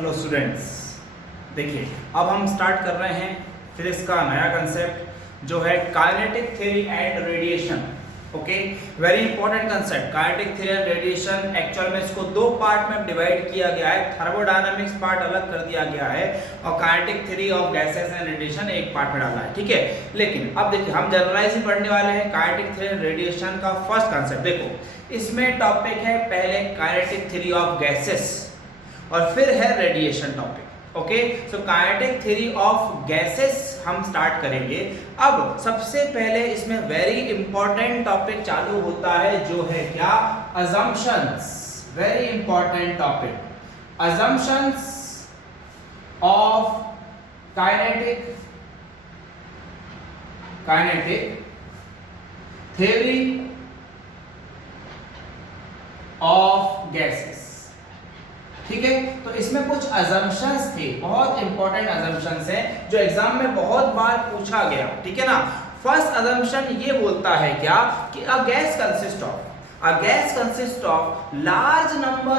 Hello students, देखिए अब हम स्टार्ट कर रहे हैं फिजिक्स का नया कंसेप्ट जो है kinetic theory and radiation. Okay, very important concept kinetic theory and radiation. Actual में इसको दो पार्ट में डिवाइड किया गया है, थर्मोडायनामिक्स पार्ट अलग कर दिया गया है और kinetic theory of gases and radiation एक पार्ट में डाला है। ठीक है, लेकिन अब देखिए हम जनरलाइज ही पढ़ने वाले हैं काइनेटिक थ्योरी एंड रेडिएशन का फर्स्ट कंसेप्ट। देखो इसमें टॉपिक है पहले काइनेटिक थ्योरी ऑफ गैसेस और फिर है radiation topic. Okay, so kinetic theory of gases हम स्टार्ट करेंगे। अब सबसे पहले इसमें वेरी इंपॉर्टेंट टॉपिक चालू होता है जो है क्या, assumptions. Very important topic, assumptions of kinetic theory of gases. ठीक है, तो इसमें कुछ अजम्पशंस थे, बहुत इंपॉर्टेंट अजम्पशंस हैं जो एग्जाम में बहुत बार पूछा गया। ठीक है ना, फर्स्ट अजम्पशन ये बोलता है क्या कि a gas consist of large number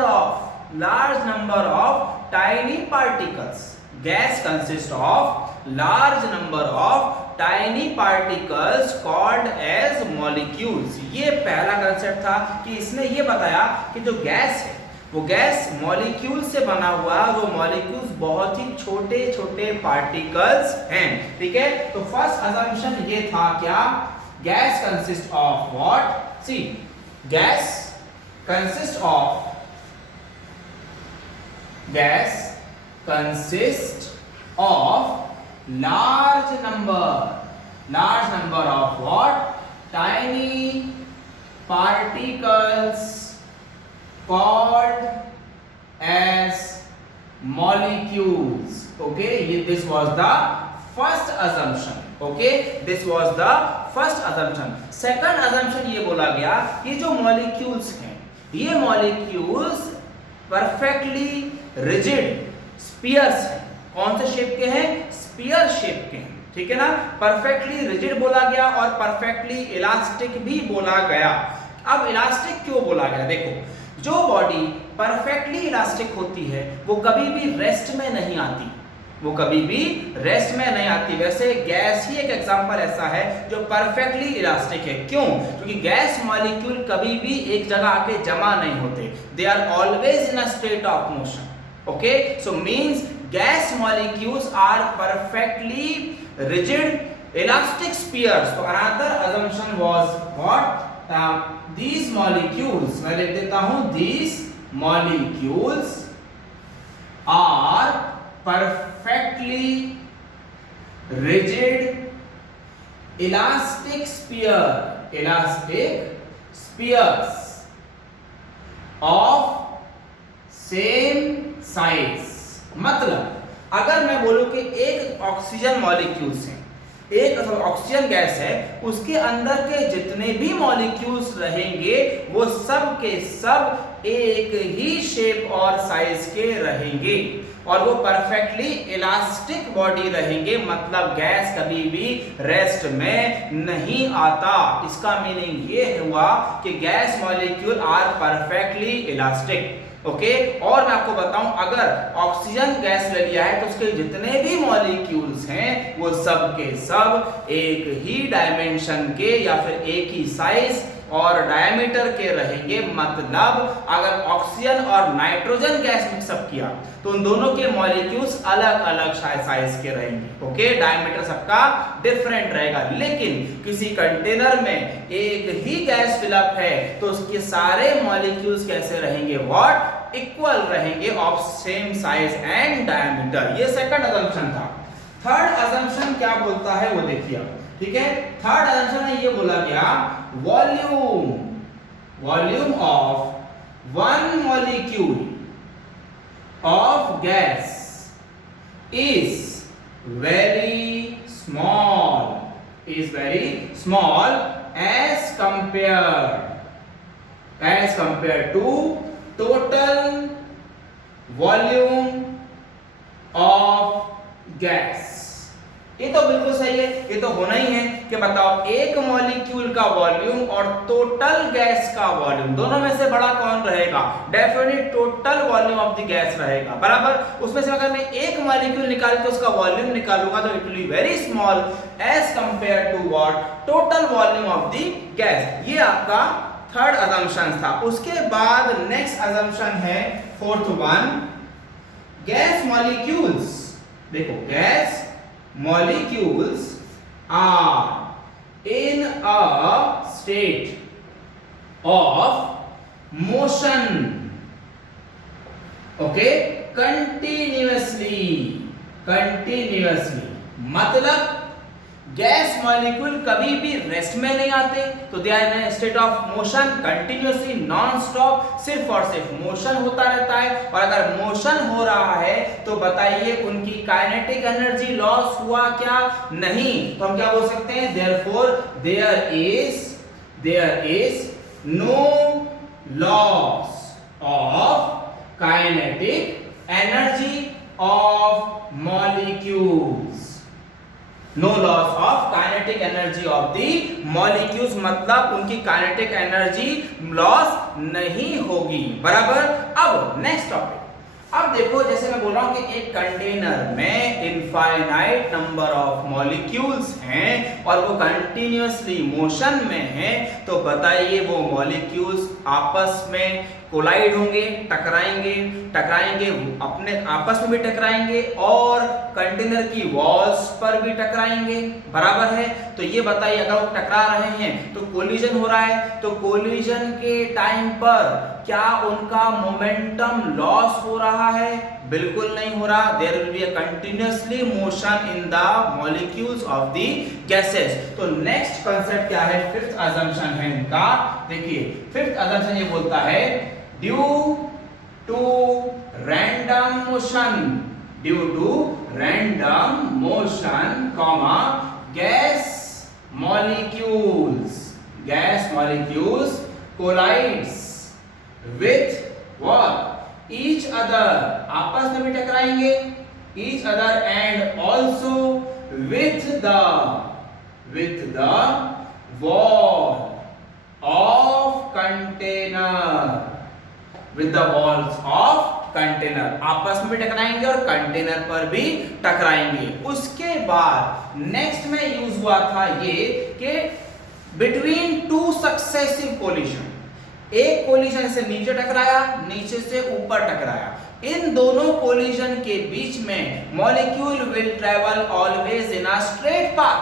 of tiny particles. Gas consist of large number of tiny particles called as molecules. ये पहला कंसेप्ट था कि इसने ये बताया कि जो गैस है वो गैस मॉलिक्यूल से बना हुआ, वो मॉलिक्यूल्स बहुत ही छोटे छोटे पार्टिकल्स हैं। ठीक है, तो फर्स्ट अजम्पशन ये था क्या, gas consist of what, see gas consist of large number of what, tiny particles called as molecules. Okay, this was the first assumption. Okay, this was the first assumption. Second assumption ये बोला गया कि जो molecules हैं, ये molecules perfectly rigid spheres हैं। कौन से शेप के हैं, स्फीयर शेप के हैं। ठीक है ना, परफेक्टली रिजिड बोला गया और परफेक्टली इलास्टिक भी बोला गया। अब इलास्टिक क्यों बोला गया, देखो जो बॉडी परफेक्टली इलास्टिक होती है वो कभी भी रेस्ट में नहीं आती, वैसे गैस ही एक एग्जांपल ऐसा है जो परफेक्टली इलास्टिक है। क्यों, क्योंकि गैस मॉलिक्यूल कभी भी एक जगह आके जमा नहीं होते, they are always in a state of motion. Okay, so means gas molecules are perfectly rigid elastic spheres. So another assumption was what, these molecules, मैं लिख देता हूं, these molecules are perfectly rigid elastic spheres of same size। मतलब अगर मैं बोलूं कि एक ऑक्सीजन मॉलिक्यूल्स है, एक ऑक्सीजन गैस है, उसके अंदर के जितने भी मॉलिक्यूल्स रहेंगे वो सब के सब एक ही शेप और साइज के रहेंगे और वो परफेक्टली इलास्टिक बॉडी रहेंगे। मतलब गैस कभी भी रेस्ट में नहीं आता। इसका मीनिंग ये हुआ कि gas molecule are perfectly elastic. Okay, और मैं आपको बताऊं, अगर ऑक्सीजन गैस ले लिया है तो उसके जितने भी मॉलिक्यूल्स हैं वो सब के सब एक ही डायमेंशन के या फिर एक ही साइज और डायमीटर के रहेंगे। मतलब अगर ऑक्सीजन और नाइट्रोजन गैस मिक्सअप किया तो उन दोनों के मॉलिक्यूल्स अलग अलग साइज के रहेंगे। ओके, डायमीटर सबका डिफरेंट रहेगा। लेकिन किसी कंटेनर में एक ही गैस फिलअप है तो उसके सारे मॉलिक्यूल्स कैसे रहेंगे, व्हाट, इक्वल रहेंगे, of same size and diameter. ये सेकंड अजम्पशन था। थर्ड अजम्पशन क्या बोलता है वो देखिए। ठीक है, थर्ड अजम्पशन में ये बोला गया, volume of one molecule of gas is very small as compared to total volume of gas ये तो बिल्कुल सही है, ये तो होना ही है कि बताओ एक मॉलिक्यूल का वॉल्यूम और टोटल गैस का वॉल्यूम दोनों में से बड़ा कौन रहेगा? Definitely total volume of the gas रहेगा, बराबर। उसमें से अगर मैं एक मॉलिक्यूल निकाल के उसका वॉल्यूम निकालूंगा तो it will be very small as compare to what? Total volume of the gas. ये आपका थर्ड असम्पशन था। उसके बाद नेक्स्ट असम्पशन है फोर्थ वन, गैस मॉलिक्यूल्स। देखो gas molecules are in a state of motion, okay, continuously मतलब gas molecule कभी भी रेस्ट में नहीं आते, तो they are in state of motion continuously non stop, सिर्फ और सिर्फ मोशन होता रहता है। और अगर मोशन हो रहा है तो बताइए उनकी काइनेटिक एनर्जी लॉस हुआ क्या? नहीं। तो हम क्या बोल सकते हैं? Therefore there is no loss of kinetic energy of molecules. No loss of kinetic energy of the molecules, मतलब उनकी काइनेटिक एनर्जी लॉस नहीं होगी, बराबर। अब नेक्स्ट टॉपिक, अब देखो जैसे मैं बोल रहा हूं कि एक कंटेनर में इनफाइनाइट नंबर ऑफ मॉलिक्यूल्स हैं और वो कंटिन्यूअसली मोशन में हैं, तो बताइए वो मॉलिक्यूल्स आपस में कोलाइड होंगे, टकराएंगे, अपने आपस में भी टकराएंगे और कंटेनर की वॉल्स पर भी टकराएंगे, बराबर है। तो ये बताइए अगर वो टकरा रहे हैं तो कोलिजन हो रहा है, तो कोलिजन के टाइम पर क्या उनका मोमेंटम लॉस हो रहा है? बिल्कुल नहीं हो रहा। There will be a continuously motion in the molecules of the gases. तो नेक्स्ट कांसेप्ट क्या है? फिफ्थ असम्पशन है इनका। देखिए फिफ्थ असम्पशन ये बोलता है due to random motion comma gas molecules collides with what? each other, आपस में भी टकराएंगे, each other and also with the wall of container, with the walls of container, आपस में भी टकराएंगे और कंटेनर पर भी टकराएंगे। उसके बाद नेक्स्ट में यूज हुआ था ये कि बिटवीन टू सक्सेसिव कोलिजन, एक कोलिजन से नीचे टकराया, नीचे से ऊपर टकराया, इन दोनों कोलिजन के बीच में molecule will travel always in a straight path.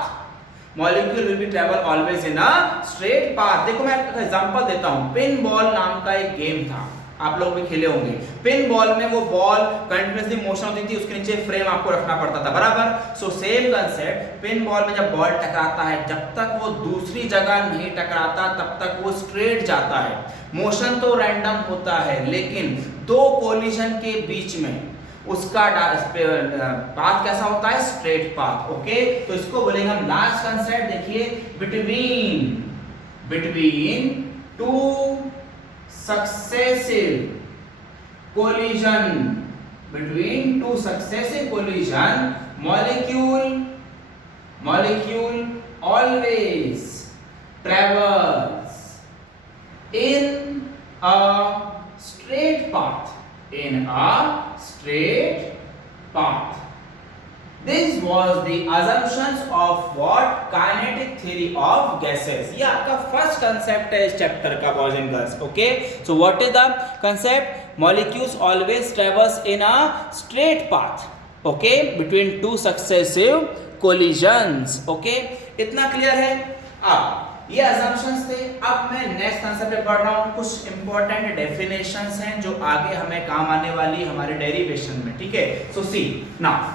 देखो मैं आपको एग्जांपल देता हूं। पिन बॉल नाम का एक गेम था, आप लोग भी खेले होंगे। पिन बॉल में वो बॉल कंटिन्यूअसली मोशन होती थी, उसके नीचे फ्रेम आपको रखना पड़ता था, बराबर। So same concept, pin ball में जब बॉल टकराता है, जब तक वो दूसरी जगह नहीं टकराता तब तक वो स्ट्रेट जाता है। मोशन तो रैंडम होता है, लेकिन दो कोलिजन के बीच में उसका पाथ कैसा होता है? Straight path, okay. तो इसको बोलेंगे हम लास्ट कंसेप्ट। देखिए between two successive collision, molecule always travels in a straight path, This was the assumptions of what? Kinetic theory of gases. ये आपका फर्स्ट कंसेप्ट है इस चैप्टर का boys and girls, okay. So what is the concept? Molecules always travels in a straight path, okay, between two successive collisions, okay। इतना clear है? अब ये assumptions थे। अब मैं नेक्स्ट कंसेप्ट पे बढ़ रहा हूँ। कुछ इंपॉर्टेंट डेफिनेशंस हैं जो आगे हमें काम आने वाली हमारे डेरिवेशन में, ठीक है। सो सी नाउ,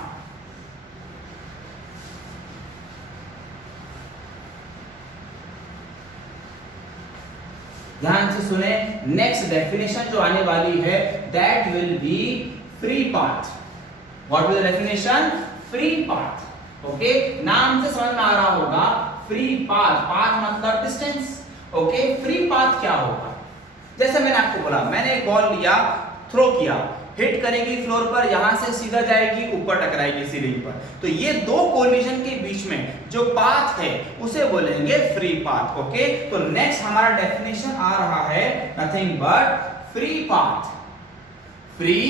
ध्यान से सुने। नेक्स्ट डेफिनेशन जो आने वाली है that will be free path. What is the definition? Free path, okay. नाम से समझ में आ रहा होगा फ्री पाथ, पाथ मतलब डिस्टेंस, ओके। फ्री पाथ क्या होगा? जैसे मैंने आपको बोला, मैंने एक बॉल लिया, थ्रो किया, हिट करेगी फ्लोर पर, यहां से सीधा जाएगी ऊपर टकराएगी सीलिंग पर। तो ये दो कोलिजन के बीच में जो पाथ है उसे बोलेंगे फ्री पाथ। ओके, तो नेक्स्ट हमारा डेफिनेशन आ रहा है nothing but free path. Free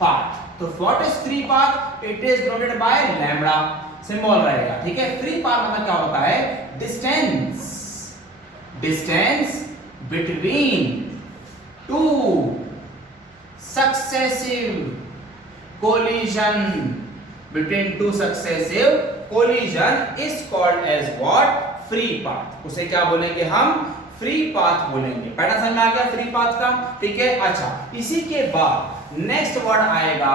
path, तो what is free path? It is denoted by lambda symbol रहेगा। ठीक है, फ्री पाथ मतलब क्या होता है? Distance between two successive collision, between two successive collision is called as what? free path। उसे क्या बोलेंगे हम? फ्री पाथ बोलेंगे। पैटर्न समझ में आ गया फ्री पाथ का? ठीक है, अच्छा इसी के बाद नेक्स्ट वर्ड आएगा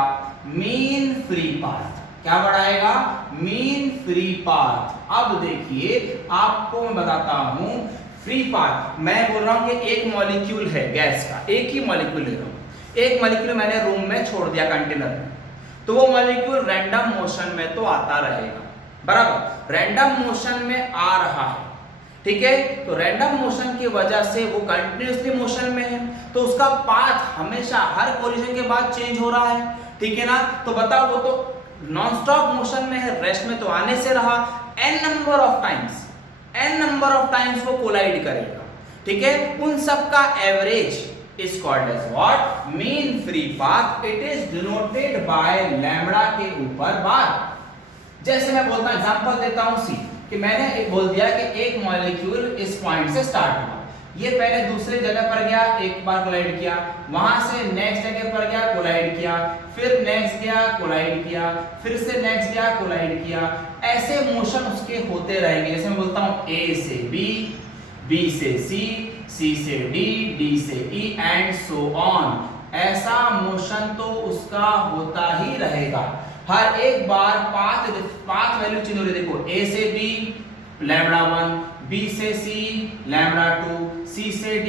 मीन फ्री पाथ। क्या वर्ड आएगा? Mean free path. अब देखिए आपको मैं बताता हूं फ्री पाथ, मैं बोल रहा हूं कि एक मॉलिक्यूल है गैस का, एक ही मॉलिक्यूल ले रहा हूं, एक मॉलिक्यूल मैंने रूम में छोड़ दिया कंटेनर में, तो वो मॉलिक्यूल रैंडम मोशन में तो आता रहेगा, बराबर, रैंडम मोशन में आ रहा है। ठीक है, तो रैंडम मोशन की वजह से वो कंटिन्यूअसली मोशन में है, तो उसका पाथ हमेशा हर कोलिजन के बाद चेंज हो रहा है। ठीक है ना, तो बताओ वो तो नॉन स्टॉप मोशन में है, रेस्ट में तो आने से रहा, n नंबर ऑफ टाइम्स वो कोलाइड करेगा। ठीक है, उन सब का average is called as what? mean free path। it is denoted by lambda के ऊपर बार। जैसे मैं बोलता हूं, एग्जांपल देता हूं सी, कि मैंने एक बोल दिया कि एक मॉलिक्यूल इस पॉइंट से स्टार्ट हुआ, ये पहले दूसरे जगह पर गया, एक बार कोलाइड किया, वहां से नेक्स्ट जगह पर गया, कोलाइड किया, फिर नेक्स्ट गया, कोलाइड किया, फिर से नेक्स्ट गया, कोलाइड किया, ऐसे मोशन उसके होते रहेंगे। जैसे मैं बोलता हूं A से B, B से C, C से D, D से E एंड सो ऑन। ऐसा मोशन तो उसका होता ही रहेगा। हर एक बार पाथ वैल्यू चेंज हो रही है। देखो A से B लैम्बडा 1, B से C लैम्बडा 2, C से D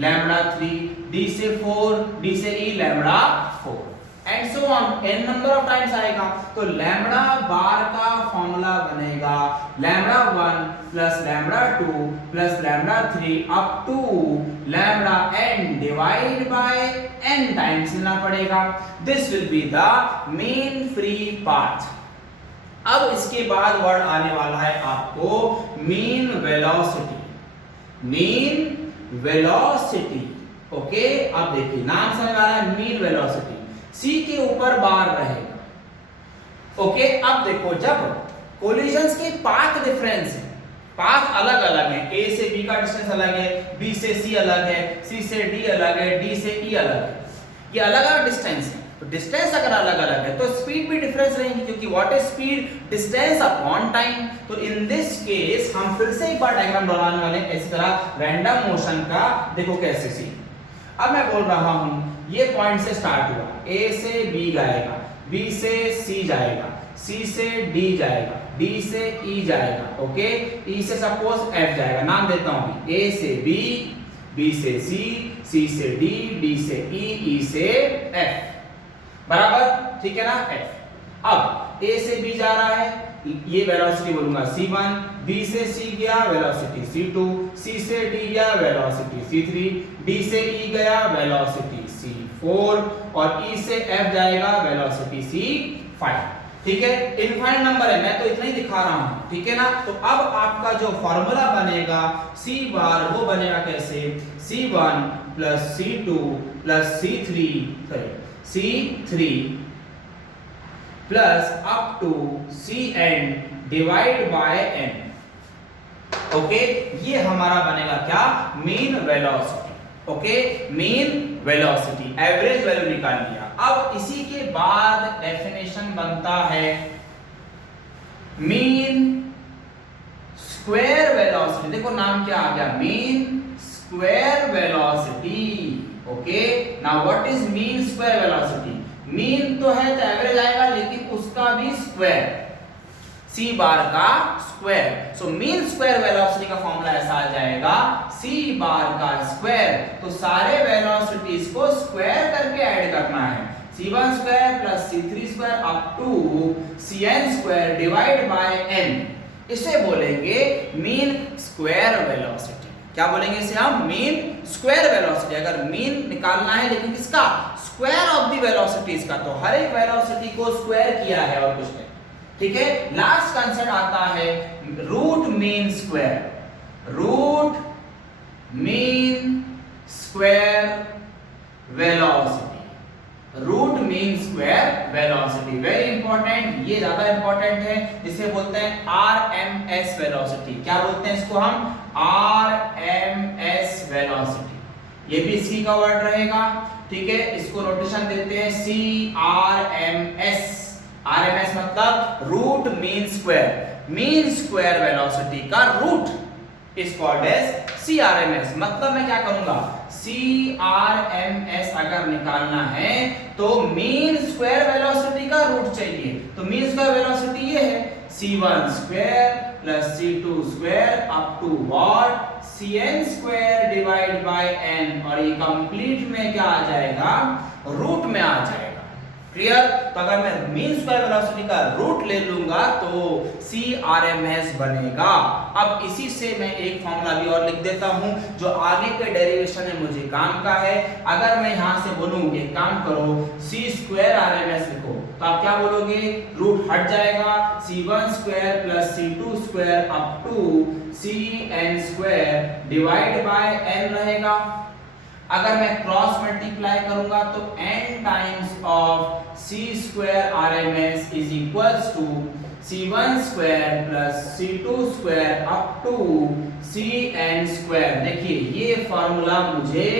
लैम्बडा 3, D से 4, D से E lambda 4 and so on, n number of times आएगा। तो लैम्बडा बार का फॉर्मूला बनेगा lambda 1 plus lambda 2 plus lambda 3 up to lambda n divide by n times लेना पड़ेगा। This will be the mean free path. अब इसके बाद word आने वाला है आपको mean velocity. Mean velocity, okay, अब देखिए नाम समझ आ रहा है, मीन वेलोसिटी, C के ऊपर बार रहेगा। ओके, अब देखो जब कोलिजन्स के पाथ डिफरेंस है, पाथ अलग अलग है, A से B का डिस्टेंस अलग है, B से C अलग है, C से D अलग है, D से E अलग है, ये अलग अलग डिस्टेंस है। तो डिस्टेंस अगर अलग अलग है तो स्पीड भी डिफरेंस रहेगी, क्योंकि what is speed? Distance upon time. तो इन दिस केस हम फिर से एक बार डायग्राम बनाने वाले हैं इस तरह रैंडम मोशन का। देखो कैसे सी, अब मैं बोल रहा हूं ये पॉइंट से स्टार्ट हुआ, A से B जाएगा, B से C जाएगा, C से D जाएगा, D से E जाएगा, ओके, E से सपोज F जाएगा, नाम देता हूं A से B, B से C, C से D, D से E, E से F, बराबर, ठीक है ना, F। अब A से B जा रहा है, ये वेलोसिटी बोलूंगा C1, B से C गया वेलोसिटी C2, C से D गया वेलोसिटी C3, D से E गया वेलोसिटी C4 और E से F जाएगा वेलोसिटी C5। ठीक है, इनफाइनाइट नंबर है, मैं तो इतना ही दिखा रहा हूं, ठीक है ना। तो अब आपका जो फॉर्मूला बनेगा C बार, वो बनेगा कैसे? C1 plus C2 plus C3 plus up to Cn divide by n। Okay, ये हमारा बनेगा क्या? Mean velocity. Okay, mean velocity, average value निकाल लिया। अब इसी के बाद डेफिनेशन बनता है मीन स्क्वायर वेलोसिटी। देखो नाम क्या आ गया, mean square velocity. Okay, now what is mean square velocity? Mean तो है तो एवरेज आएगा, लेकिन उसका भी स्क्वायर, C बार का square. So mean square velocity का फॉर्मूला ऐसा आ जाएगा C बार का स्क्वायर। तो सारे वेलोसिटीज को स्क्वायर करके ऐड करना है, C1 square plus C3 square up to Cn square divide by n। इसे बोलेंगे मीन स्क्वायर वेलोसिटी। क्या बोलेंगे इसे हम? Mean square velocity. अगर मीन निकालना है लेकिन किसका? स्क्वायर ऑफ द वेलोसिटीज का, तो हर एक वेलोसिटी को स्क्वायर किया है और कुछ नहीं, ठीक है। लास्ट कंसेप्ट आता है root mean square, root mean square velocity, root mean square velocity, very important, ये ज्यादा इंपॉर्टेंट है, जिसे बोलते हैं आरएमएस वेलोसिटी। क्या बोलते हैं इसको हम? आरएमएस वेलोसिटी, ये भी सी का वर्ड रहेगा, ठीक है। इसको नोटेशन देते हैं C R M S, RMS मतलब रूट मीन स्क्वायर वेलोसिटी का root is called as CRMS. मतलब मैं क्या करूंगा, सीआरएमएस अगर निकालना है तो मीन स्क्वायर वेलोसिटी का रूट चाहिए, तो मीन स्क्वायर वेलोसिटी ये है c1 square plus c2 square up to what cn square divide by n, और ये कंप्लीट में क्या आ जाएगा, रूट में आ जाएगा। क्लियर? तो अगर मैं मीन स्क्वायर वेलोसिटी का रूट ले लूंगा तो CRMS बनेगा। अब इसी से मैं एक फॉर्मूला भी और लिख देता हूं जो आगे के डेरिवेशन में मुझे काम का है। अगर मैं यहां से बोलूं कि काम करो C स्क्वायर RMS लिखो, तो आप क्या बोलोगे, रूट हट जाएगा, C1 square plus C2 square up to CN square divide by n रहेगा। अगर मैं क्रॉस मल्टीप्लाई करूंगा तो n times of c square RMS is equals to c1 square plus c2 square up to cn square. देखिए ये formula मुझे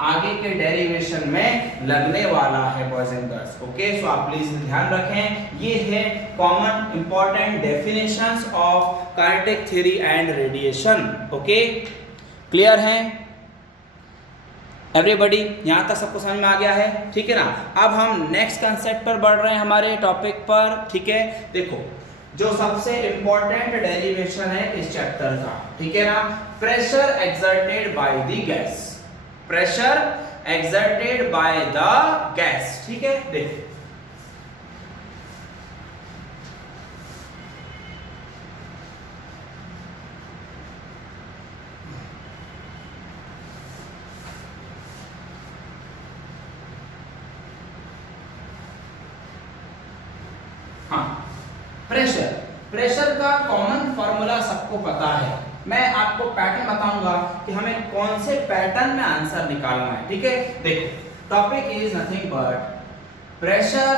आगे के डेरिवेशन में लगने वाला है बॉयज एंड गर्ल्स। ओके, सो आप प्लीज ध्यान रखें, ये है common important definitions of kinetic theory and radiation. Okay, clear है एवरीबॉडी? यहां तक सबको समझ में आ गया है, ठीक है ना। अब हम नेक्स्ट कंसेप्ट पर बढ़ रहे हैं हमारे टॉपिक पर, ठीक है। देखो जो सबसे इंपॉर्टेंट डेरिवेशन है इस चैप्टर का, ठीक है ना, pressure exerted by the gas, pressure exerted by the gas, ठीक है। देखो प्रेशर का कॉमन फॉर्मूला सबको पता है। मैं आपको पैटर्न बताऊंगा कि हमें कौन से पैटर्न में आंसर निकालना है, ठीक है। देखो topic is nothing but pressure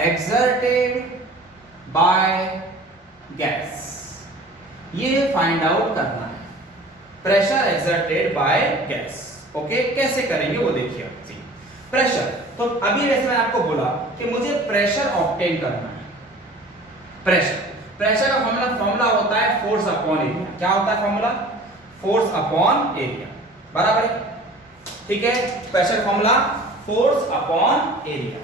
exerted by gas, ये फाइंड आउट करना है, pressure exerted by gas. Okay, कैसे करेंगे वो देखिए। प्रेशर, तो अभी वैसे मैंने आपको बोला कि मुझे प्रेशर ऑब्टेन करना है। प्रेशर का फॉर्मूला होता है फोर्स अपॉन एरिया। क्या होता है फॉर्मूला? फोर्स अपॉन एरिया, बराबर है, ठीक है। Pressure formula force upon area,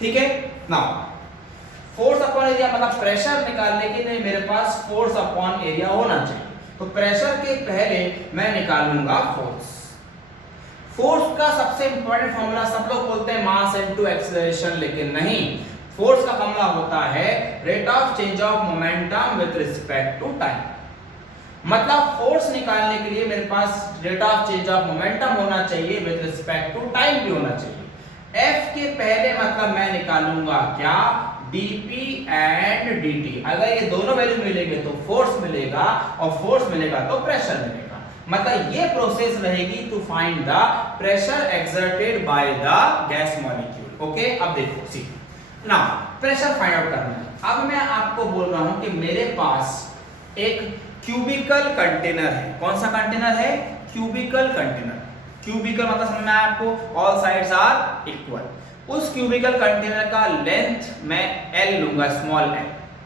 ठीक है ना। फोर्स अपॉन एरिया मतलब प्रेशर निकालने के लिए मेरे पास फोर्स अपॉन एरिया होना चाहिए। तो प्रेशर के पहले मैं निकालूंगा फोर्स। फोर्स का सबसे इंपॉर्टेंट फॉर्मूला सब लोग बोलते हैं मास इनटू एक्सेलरेशन, लेकिन नहीं, फोर्स का फॉर्मूला होता है rate of change of momentum with respect to time. मतलब फोर्स निकालने के लिए मेरे पास rate of change of momentum होना चाहिए, विद रिस्पेक्ट टू टाइम भी होना चाहिए। F के पहले मतलब मैं निकालूंगा क्या, dp एंड dt। अगर ये दोनों वैल्यू मिलेंगे तो फोर्स मिलेगा, और फोर्स मिलेगा तो प्रेशर मिलेगा। मतलब ये प्रोसेस रहेगी to find the pressure exerted by the gas molecule. Okay, अब देखो सी ना, प्रेशर फाइंड आउट करना है। अब मैं आपको बोल रहा हूं कि मेरे पास एक क्यूबिकल कंटेनर है। कौन सा कंटेनर है? Cubicle container. क्यूबिकल मतलब समझना है आपको, ऑल साइड्स आर इक्वल। उस क्यूबिकल कंटेनर का लेंथ मैं L लूंगा, स्मॉल l,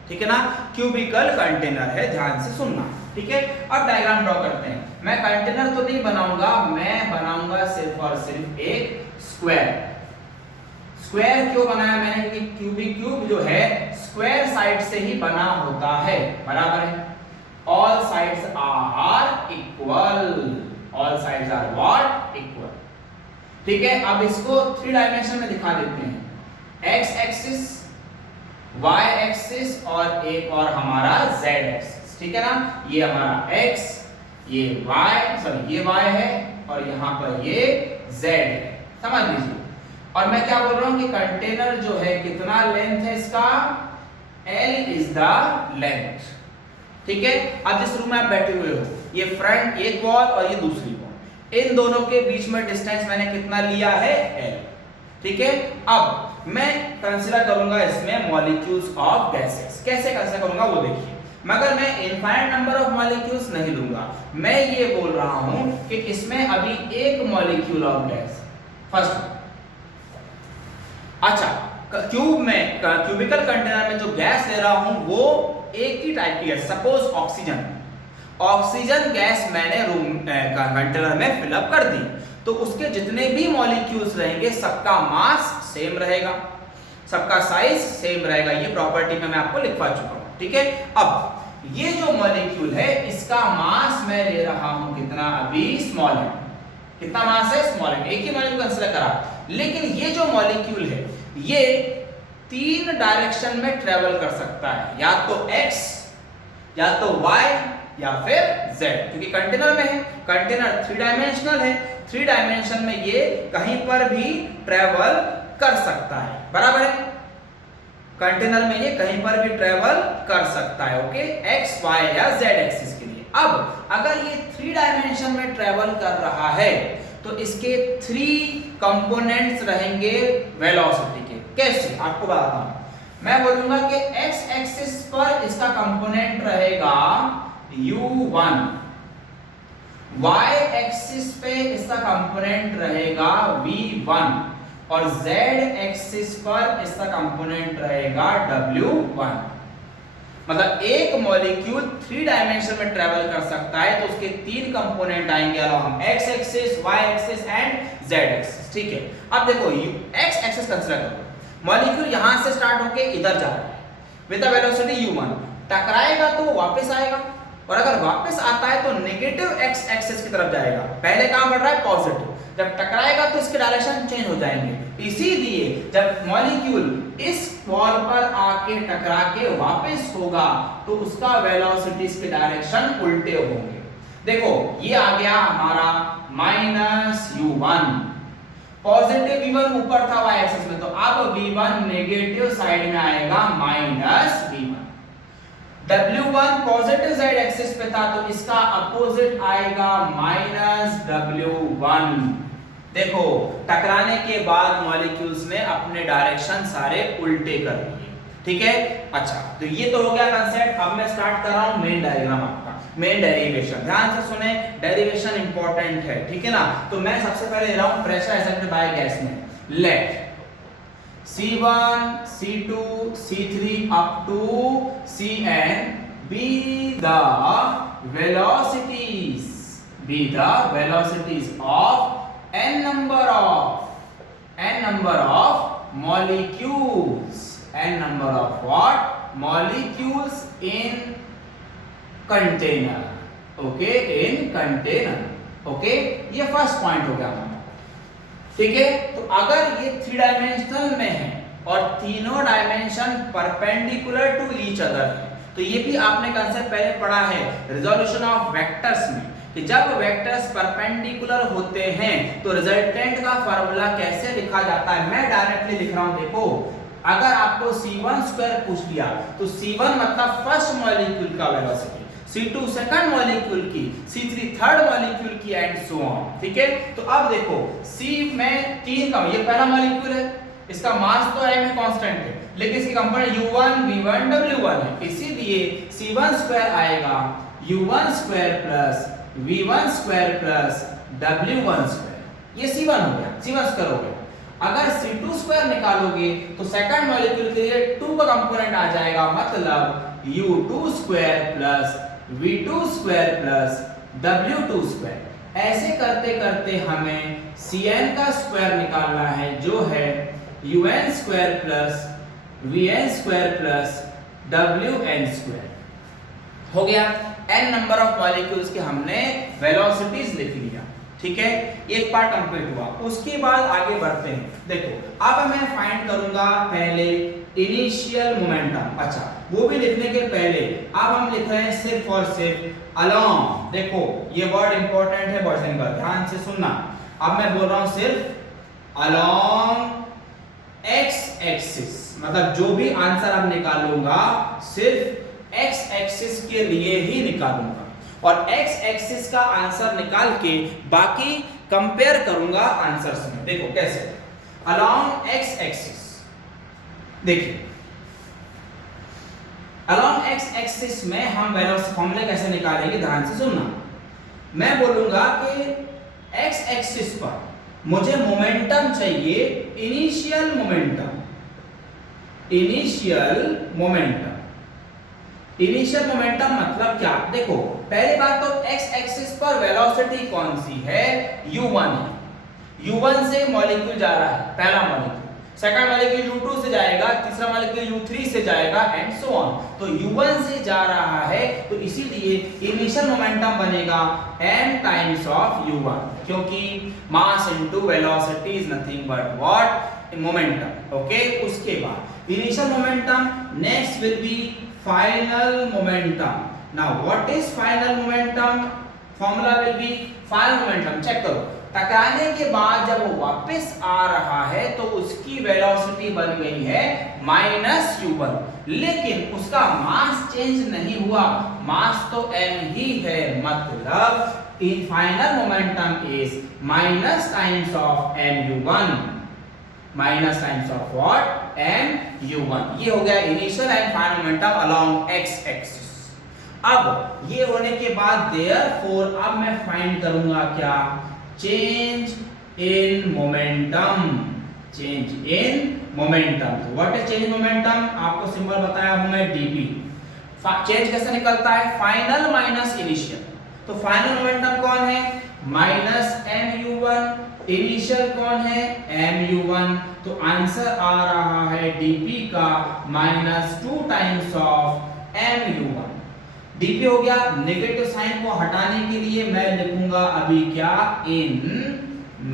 ठीक है ना। क्यूबिकल कंटेनर है, ध्यान से सुनना, ठीक है। अब डायग्राम ड्रॉ करते हैं। मैं कंटेनर तो नहीं बनाऊंगा, मैं बनाऊंगा सिर्फ और सिर्फ एक स्क्वायर। स्क्वायर क्यों बनाया मैंने? क्योंकि क्यूबिक क्यूब जो है स्क्वायर साइड से ही बना होता है, बराबर है। All sides are equal, all sides are what, equal, ठीक है। अब इसको 3 डायमेंशन में दिखा देते हैं, एक्स एक्सिस, वाई एक्सिस और एक और हमारा जेड एक्सिस, ठीक है ना। ये हमारा एक्स, ये वाई, सॉरी ये वाई है, और यहां पर ये जेड है, समझ लीजिए। और मैं क्या बोल रहा हूं कि कंटेनर जो है कितना लेंथ है इसका, L इज द लेंथ, ठीक है। अब जिस रूम में आप बैठे हुए हो, ये फ्रंट एक वॉल और ये दूसरी वॉल, इन दोनों के बीच में डिस्टेंस मैंने कितना लिया है, L, ठीक है। अब मैं कंसीडर करूंगा इसमें मॉलिक्यूल्स ऑफ गैसेस, कैसे कंसीडर करूंगा वो देखिए। मगर मैं इनफाइनाइट नंबर ऑफ मॉलिक्यूल्स नहीं लूंगा, मैं ये बोल रहा हूं कि इसमें अभी एक मॉलिक्यूल ऑफ गैस फर्स्ट। अच्छा, क्यूब में क्यूबिकल कंटेनर में जो गैस ले रहा हूं वो एक ही टाइप की है, सपोज ऑक्सीजन। ऑक्सीजन गैस मैंने रूम कंटेनर में फिलअप कर दी, तो उसके जितने भी मॉलिक्यूल्स रहेंगे सबका मास सेम रहेगा, सबका साइज सेम रहेगा। ये प्रॉपर्टी में मैं आपको लिखवा चुका हूं, ठीक है। अब ये जो मॉलिक्यूल है इसका मास मैं ले रहा हूं कितना, अभी स्मॉल है। कितना मास है, स्मॉल है, एक ही मॉलिक्यूल कंसीडर करा। लेकिन ये जो मॉलिक्यूल है ये 3 डायरेक्शन में ट्रेवल कर सकता है, या तो x, या तो y, या फिर z, क्योंकि कंटेनर में है, कंटेनर 3 डायमेंशनल है, 3 डायमेंशन में ये कहीं पर भी ट्रेवल कर सकता है, बराबर है। कंटेनर में ये कहीं पर भी ट्रेवल कर सकता है, ओके, x, y या z एक्सिस के लिए। अब अगर ये 3 डायमेंशन में ट्रेवल कर रहा है तो इसके 3 कंपोनेंट्स रहेंगे वेलोसिटी के। कैसे, आपको बताता हूं। मैं बोलूंगा कि x एक्सिस पर इसका कंपोनेंट रहेगा u1, y एक्सिस पे इसका कंपोनेंट रहेगा v1 और z एक्सिस पर इसका कंपोनेंट रहेगा w1। मतलब एक मॉलिक्यूल 3 डायमेंशन में ट्रेवल कर सकता है तो उसके 3 कंपोनेंट आएंगे along x axis, y axis and z axis, ठीक है। अब देखो x एक्सिस कंसीडर करो, मॉलिक्यूल यहां से स्टार्ट होके इधर जा रहा है विद द वेलोसिटी u1, टकराएगा तो वापस आएगा, और अगर वापस आता है तो नेगेटिव x एक्सिस की तरफ जाएगा। पहले कहां बढ़ रहा है, पॉजिटिव, जब टकराएगा तो इसके डायरेक्शन चेंज हो जाएंगे। इसीलिए जब मॉलिक्यूल इस वॉल पर आके टकरा के वापस होगा तो उसका वेलोसिटीज के डायरेक्शन उल्टे होंगे। देखो ये आ गया हमारा -u1, पॉजिटिव v1 ऊपर था y एक्सिस में, तो अब v1 नेगेटिव साइड में आएगा -v1। w1 positive z axis पे था तो इसका अपोजिट आएगा -w1। देखो टकराने के बाद मॉलिक्यूल्स ने अपने डायरेक्शन सारे उल्टे कर लिए, ठीक है। अच्छा, तो ये तो हो गया कंसेप्ट। अब मैं स्टार्ट कर रहा हूं मेन डायग्राम आपका, मेन डेरिवेशन। ध्यान से सुने, डेरिवेशन इंपॉर्टेंट है, ठीक है ना। तो मैं सबसे पहले ले रहा हूं प्रेशर एक्सेप्टेड बाय गैस में, late C1, C2, C3 up to Cn be the velocities of n number of molecules, n number of what, molecules in container, okay, in container, okay। ये फर्स्ट पॉइंट हो गया हमारा, ठीक है। तो अगर ये 3 डायमेंशनल में है और तीनों dimension perpendicular to each other है, तो ये भी आपने कंसेप्ट पहले पढ़ा है रिजोल्यूशन ऑफ वेक्टर्स में, कि जब वेक्टर्स परपेंडिकुलर होते हैं तो रिजल्टेंट का फार्मूला कैसे लिखा जाता है। मैं डायरेक्टली लिख रहा हूं, देखो अगर आपको c1 स्क्वायर पूछ लिया तो c1 मतलब फर्स्ट मॉलिक्यूल का वेलोसिटी, C2 सेकंड मॉलिक्यूल की, C3 थर्ड मॉलिक्यूल की एंड सो ऑन, ठीक है। तो अब देखो C में 3 का, ये पहला मॉलिक्यूल है, इसका मास तो m है, कांस्टेंट है, लेकिन इसकी कंपोनेंट u1, v1, w1 है, इसीलिए c1 स्क्वायर आएगा u1 square plus v1 square plus w1 square. ये c1 हो गया, c1 स्क्वायर हो गया। अगर c2 स्क्वायर निकालोगे तो सेकंड मॉलिक्यूल के लिए 2 का कंपोनेंट आ जाएगा, मतलब u2 square plus v2 square plus w2 square. ऐसे करते करते हमें cn का स्क्वायर निकालना है, जो है un square plus vn square plus wn square. हो गया, n नंबर ऑफ मॉलिक्यूल्स के हमने वेलोसिटीज लिख लिया, ठीक है। एक पार्ट कंप्लीट हुआ, उसके बाद आगे बढ़ते हैं। देखो अब मैं फाइंड करूंगा पहले इनिशियल मोमेंटम। अच्छा, वो भी लिखने के पहले अब हम लिख रहे हैं सिर्फ और सिर्फ अलोंग। देखो ये वर्ड इंपॉर्टेंट है बॉयज एंड गर्ल्स, ध्यान से सुनना। अब मैं बोल रहा हूं सिर्फ अलोंग एक्स एक्सिस, मतलब जो भी आंसर अब निकालूंगा सिर्फ एक्स एक्सिस के लिए ही निकालूंगा, और एक्स एक्सिस का आंसर निकाल के बाकी कंपेयर करूंगा आंसर्स में। देखो कैसे, अलोंग एक्स एक्सिस, देखिए अलोंग एक्स एक्सिस में हम वेलोसिटी फॉर्मूला कैसे निकालेंगे, ध्यान से सुनना। मैं बोलूंगा कि एक्स एक्सिस पर मुझे मोमेंटम चाहिए, initial momentum, initial momentum. Initial momentum मतलब क्या, देखो पहली बात तो एक्स एक्सिस पर वेलोसिटी कौन सी है, u1 है। u1 से मॉलिक्यूल जा रहा है, पहला मॉलिक्यूल, सेकंड मॉलिक्यूल u2 से जाएगा, तीसरा मॉलिक्यूल u3 से जाएगा एंड सो ऑन। तो u1 से जा रहा है, तो इसीलिए इनिशियल मोमेंटम बनेगा m टाइम्स ऑफ u1, क्योंकि mass into velocity is nothing but what, momentum. Okay, उसके बाद initial momentum, next will be final momentum. Now what is final momentum, formula will be final momentum, check करो, टकराने के बाद जब वो वापस आ रहा है तो उसकी वेलोसिटी बन गई है -u1, लेकिन उसका मास चेंज नहीं हुआ, मास तो m ही है, मतलब in final momentum is minus times of mu1, minus times of what, mu1। ये हो गया initial and final momentum along x axis. अब ये होने के बाद देयरफॉर अब मैं फाइंड करूंगा क्या, change in momentum, change in momentum. तो what is change in momentum, आपको सिंबल बताया हूं मैं dp। चेंज कैसे निकलता है, फाइनल माइनस इनिशियल। तो फाइनल मोमेंटम कौन है, -mu1, इनिशियल कौन है, mu1। तो आंसर आ रहा है dp का -2 टाइम्स ऑफ mu1। dp हो गया, नेगेटिव साइन को हटाने के लिए मैं लिखूंगा अभी क्या, इन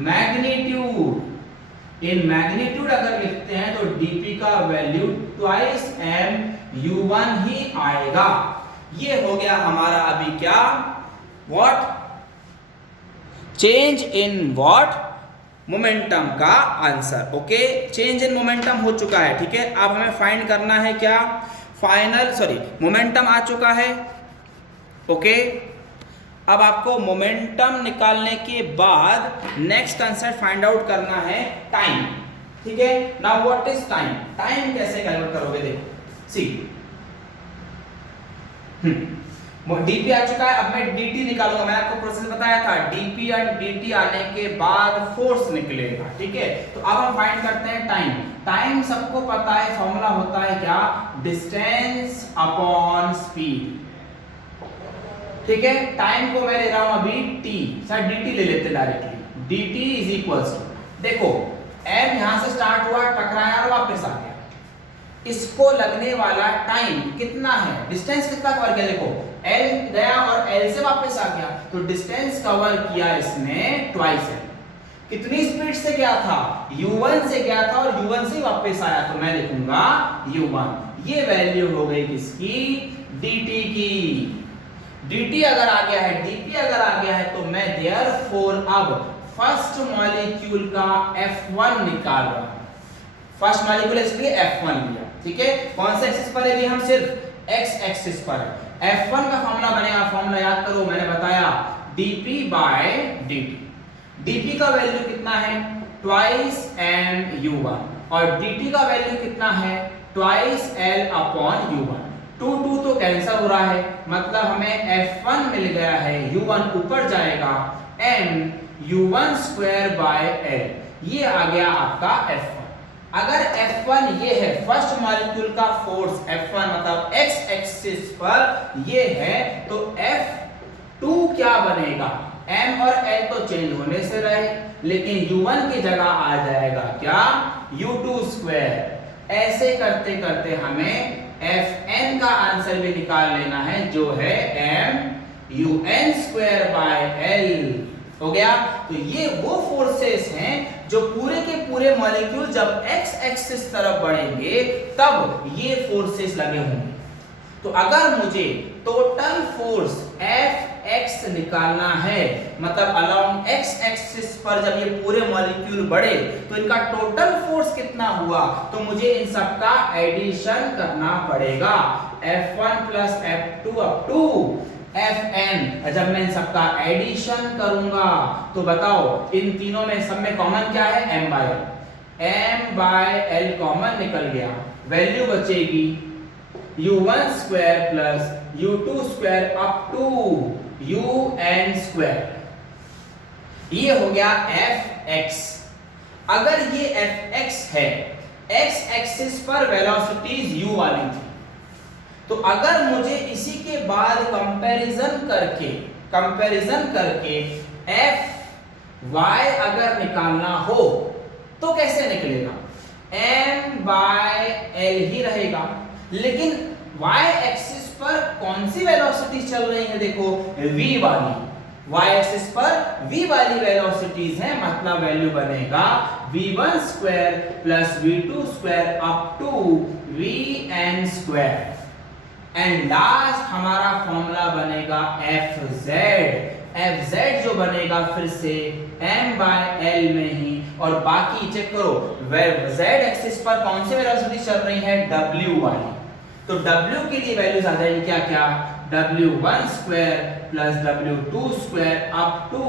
मैग्नीट्यूड। इन मैग्नीट्यूड अगर लिखते हैं तो dp का वैल्यू ट्वाइस mu1 ही आएगा। ये हो गया हमारा अभी क्या, what, change in what, momentum का answer. Okay, change in momentum हो चुका है, ठीक है। अब हमें फाइंड करना है क्या, फाइनल, सॉरी मोमेंटम आ चुका है। ओके, अब आपको मोमेंटम निकालने के बाद नेक्स्ट कंसेप्ट फाइंड आउट करना है टाइम, ठीक है। Now what is time, time कैसे कैलकुलेट करोगे, देखो सी, dp आ चुका है, अब मैं dt निकालूंगा। मैंने आपको प्रोसेस बताया था, dp और dt आने के बाद फोर्स निकलेगा, ठीक है। तो अब हम फाइंड करते हैं टाइम। टाइम सबको पता है, फॉर्मूला होता है क्या, डिस्टेंस अपॉन स्पीड, ठीक है। टाइम को मैं ले रहा हूं अभी t, सर dt ले लेते directly, dt is equals to, देखो m यहां से स्टार्ट हुआ, टकराया और वापस आ गया, इसको लगने वाला टाइम कितना है, डिस्टेंस कितना कवर किया, देखो l गया और l से वापस आ गया, तो डिस्टेंस कवर किया इसने ट्वाइस l। कितनी स्पीड से गया था, u1 से गया था और u1 से वापस आया, तो मैं लिखूंगा u1। ये वैल्यू हो गई किसकी, dt की। dt अगर आ गया है, dp अगर आ गया है, तो मैं देयरफॉर अब फर्स्ट मॉलिक्यूल का f1 निकाल रहा हूं। फर्स्ट मॉलिक्यूल इसलिए f1 लिया, ठीक है। कौन से एक्सिस पर है, हम सिर्फ x एक्सिस पर है। f1 का फॉर्मूला बनेगा, फॉर्मूला याद करो, मैंने बताया dp बाय dt। dp का वैल्यू कितना है, ट्वाइस mu1, और dt का वैल्यू कितना है, ट्वाइस l अपॉन u1। 2 2 तो कैंसिल हो रहा है, मतलब हमें f1 मिल गया है, u1 ऊपर जाएगा, m u1 square by l, ये आ गया आपका f1। अगर f1 ये है फर्स्ट मॉलिक्यूल का फोर्स f1, मतलब x एक्सिस पर ये है, तो f2 क्या बनेगा, m और l तो चेंज होने से रहे, लेकिन u1 की जगह आ जाएगा क्या, u2 स्क्वायर। ऐसे करते करते हमें fn का आंसर भी निकाल लेना है, जो है m un square by l, हो गया। तो ये वो फोर्सेस हैं जो पूरे के पूरे मॉलिक्यूल जब x एक्सिस तरफ बढ़ेंगे तब ये फोर्सेस लगे होंगे। तो अगर मुझे टोटल फोर्स Fx निकालना है, मतलब अलोंग x एक्सिस पर जब ये पूरे मॉलिक्यूल बढ़े तो इनका टोटल फोर्स कितना हुआ, तो मुझे इन सब का एडिशन करना पड़ेगा, F1 plus F2 up to Fn। जब मैं इन सब का एडिशन करूंगा तो बताओ इन तीनों में सब में कॉमन क्या है, m/l कॉमन निकल गया, वैल्यू बचेगी u1 square plus u2 square up to un square. ये हो गया fx। अगर ये fx है, x एक्सिस पर वेलोसिटीज u वाली थी, तो अगर मुझे इसी के बाद कंपैरिजन करके fy अगर निकालना हो तो कैसे निकलेगा, m/l ही रहेगा, लेकिन y एक्सिस पर कौन सी वेलोसिटी चल रही है, देखो v वाली, y एक्सिस पर v वाली वेलोसिटीज है, मतलब वैल्यू बनेगा v1 square plus v2 square up to vn square. And last हमारा फॉर्मूला बनेगा fz जो बनेगा फिर से m/l में ही, और बाकी चेक करो z एक्सिस पर कौन सी वेलोसिटी चल रही है, w वाली, तो w के लिए वैल्यूज आ जाएगी क्या क्या, w1 square plus w2 square up to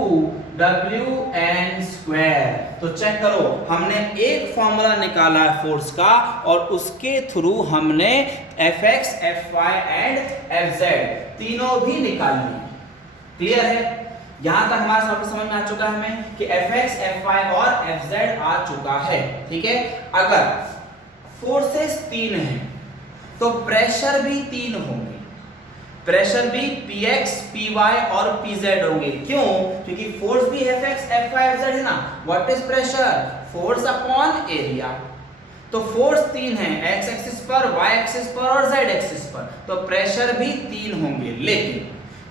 wn square. तो चेक करो हमने एक फॉर्मूला निकाला है फोर्स का और उसके थ्रू हमने fx, fy एंड fz तीनों भी निकाल लिए। क्लियर है, यहां तक हमारा सब समझ में आ चुका है हमें कि fx, fy और fz आ चुका है। ठीक है, अगर फोर्सेस 3 हैं तो प्रेशर भी 3 होंगे, प्रेशर भी px, py और pz होंगे। क्यों, क्योंकि फोर्स भी fx, fy, fz है ना। What is pressure, force upon area. तो फोर्स 3 है, x एक्सिस पर, y एक्सिस पर और z एक्सिस पर, तो प्रेशर भी 3 होंगे। लेकिन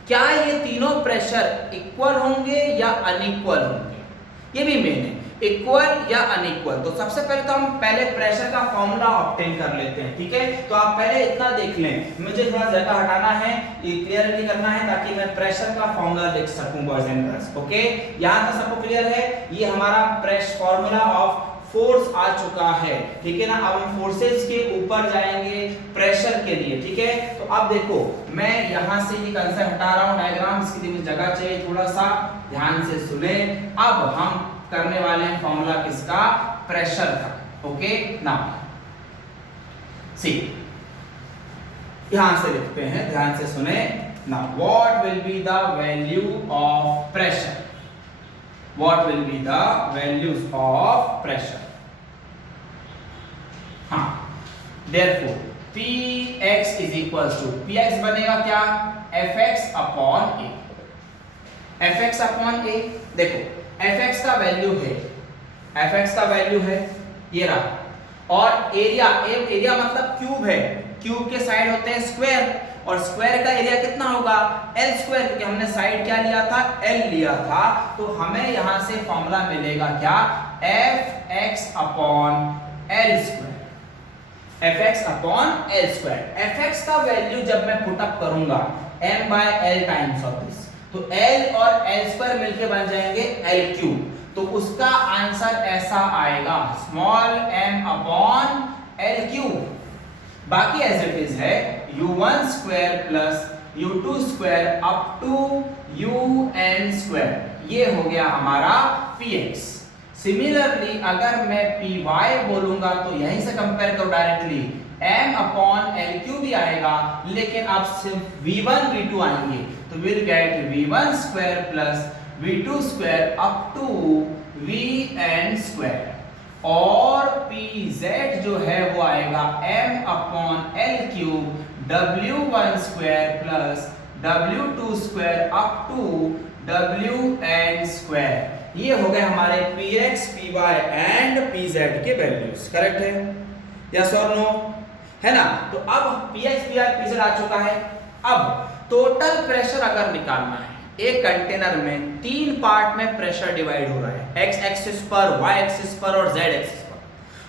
क्या ये तीनों प्रेशर इक्वल होंगे या अनइक्वल होंगे, ये भी मेन है, इक्वल या अनइक्वल। तो सबसे पहले तो हम प्रेशर का फॉर्मूला ऑब्टेन कर लेते हैं। ठीक है, तो आप पहले इतना देख लें, मुझे थोड़ा जगह हटाना है, ये क्लियरली करना है ताकि मैं प्रेशर का फॉर्मूला लिख सकूं बॉयज एंड गर्ल्स। ओके, यहां तक सबको क्लियर है, ये हमारा प्रेशर फॉर्मूला ऑफ फोर्स आ चुका है। ठीक है ना, अब हम फोर्सेस के ऊपर जाएंगे प्रेशर के लिए। ठीक है, तो अब देखो मैं यहां से ये कंसेप्ट हटा रहा हूं, डायग्राम, इसके लिए मुझे जगह चाहिए, थोड़ा सा ध्यान से सुने। अब हम करने वाले हैं फॉर्मूला किसका, प्रेशर का। ओके, नाउ सी यहां से लिखते हैं, ध्यान से सुने। Now what will be the value of pressure, what will be the values of pressure। हाँ, therefore Px is equals to, Px बनेगा क्या, Fx upon A। Fx upon A, देखो Fx का वैल्यू है, Fx का वैल्यू है ये रहा, और एरिया मतलब क्यूब है, क्यूब के साइड होते हैं स्क्वायर, और स्क्वायर का एरिया कितना होगा, L स्क्वायर, क्योंकि हमने साइड क्या लिया था, L लिया था। तो हमें यहां से फॉर्मूला मिलेगा क्या, Fx upon L square, Fx upon L square. Fx का वैल्यू जब मैं पुट अप करूंगा m/l टाइम्स ऑफ दिस, तो L और L स्क्वायर मिलके बन जाएंगे L क्यूब, तो उसका आंसर ऐसा आएगा, small m upon L cube. बाकी एज इट इज है u1 square plus u2 square up to un square, ये हो गया हमारा px। सिमिलरली अगर मैं py बोलूंगा तो यहीं से कंपेयर करो directly, m upon l cube भी आएगा, लेकिन अब सिर्फ v1 v2 आएंगे, तो will get v1 square plus v2 square up to vn square, और pz जो है वो आएगा m upon l cube w1 square plus w2 square up to wn square. ये हो गए हमारे px, py एंड pz के वैल्यूज। करेक्ट है, यस और नो, है ना। तो अब px, py, pz आ चुका है। अब टोटल प्रेशर अगर निकालना है, एक कंटेनर में 3 पार्ट में प्रेशर डिवाइड हो रहा है, x एक्सिस पर, y एक्सिस पर और z एक्सिस पर।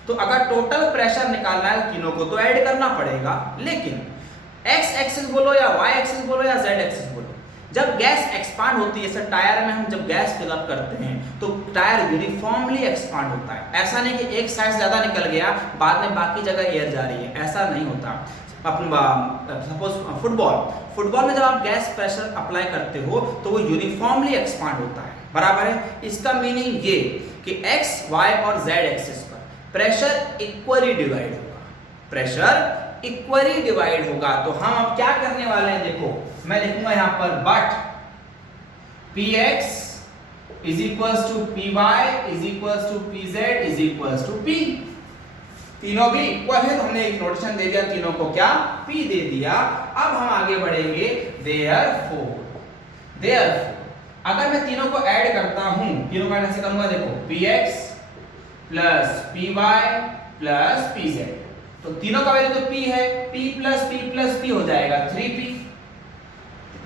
तो अगर टोटल प्रेशर निकालना है तीनों को तो ऐड करना पड़ेगा, लेकिन x एक्सिस बोलो या y एक्सिस बोलो या z एक्सिस बोलो, जब गैस एक्सपांड होती है, जैसे टायर में हम जब गैस फिलअप करते हैं तो टायर यूनिफॉर्मली एक्सपांड होता है। ऐसा नहीं कि एक साइड ज्यादा निकल गया बाद में बाकी जगह एयर जा रही है, ऐसा नहीं होता। सपोज फुटबॉल में जब आप गैस प्रेशर अप्लाई करते हो तो वो यूनिफॉर्मली एक्सपांड होता है, बराबर है। इसका मीनिंग ये कि x, y और z एक्सिस पर प्रेशर इक्वली डिवाइड होगा, प्रेशर इक्वली डिवाइड होगा। तो हम अब क्या करने वाले हैं, देखो मैं लिखूंगा यहां पर but px is equals to py is equals to pz is equals to p। तीनों भी इक्वल है तो हमने एक नोटेशन दे दिया, तीनों को क्या p दे दिया। अब हम आगे बढ़ेंगे, therefore अगर मैं तीनों को ऐड करता हूं, तीनों का कैसे करूंगा, देखो px plus py plus pz, तो तीनों का वैल्यू तो p है, p प्लस p हो जाएगा 3p,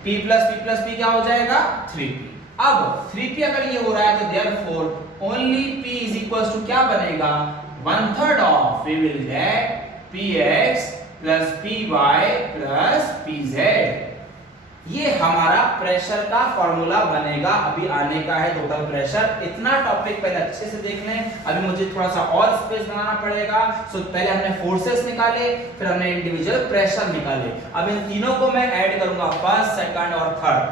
p प्लस p क्या हो जाएगा 3p। अब 3p अगर ये हो रहा है तो therefore only p is equals to क्या बनेगा, 1/3 of, we will get px plus py plus pz। ये हमारा प्रेशर का फॉर्मूला बनेगा, अभी आने का है टोटल प्रेशर। इतना टॉपिक पहले अच्छे से देख लें, अभी मुझे थोड़ा सा और स्पेस बनाना पड़ेगा। सो पहले हमने फोर्सेस निकाले, फिर हमने इंडिविजुअल प्रेशर निकाले। अब इन तीनों को मैं ऐड करूंगा, फर्स्ट, सेकंड और थर्ड,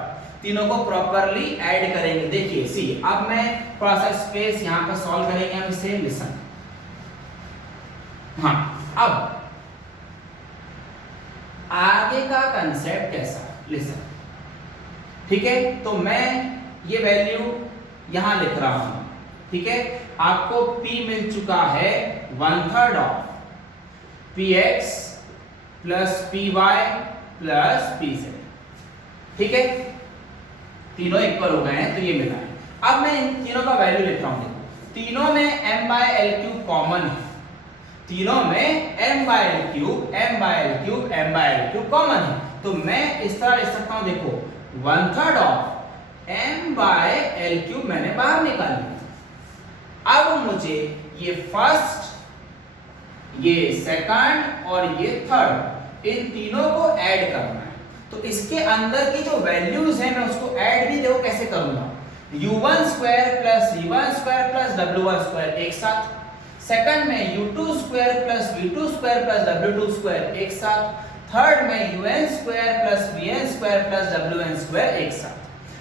तीनों को प्रॉपर्ली ऐड करेंगे। देखिए सी, अब मैं थोड़ा सा स्पेस यहाँ पर सॉल्व करेंगे हम इसे, लिसन। हाँ, अब आगे का कंसेप्ट कैसा, लिसन, ठीक है। तो मैं ये वैल्यू यहां लिख रहा हूं, ठीक है। आपको P मिल चुका है 1/3 of px plus py plus pz, ठीक है। तीनों इक्वल हो गए हैं तो ये मिला है। अब मैं इन तीनों का वैल्यू लिख रहा हूं, तीनों में m/l³ कॉमन है, तीनों में m/l³ कॉमन है, तो मैं इस तरह लिख सकता हूं, देखो 1/3 ऑफ m/l³ मैंने बाहर निकाल लिया। अब मुझे ये फर्स्ट, ये सेकंड और ये थर्ड, इन तीनों को ऐड करना है। तो इसके अंदर की जो वैल्यूज है मैं उसको ऐड भी देखो कैसे करूंगा, u1² plus v1² plus w1² एक साथ, सेकंड में u2² plus v2² plus w2² एक साथ, थर्ड में un² plus vn² plus wn² एक साथ।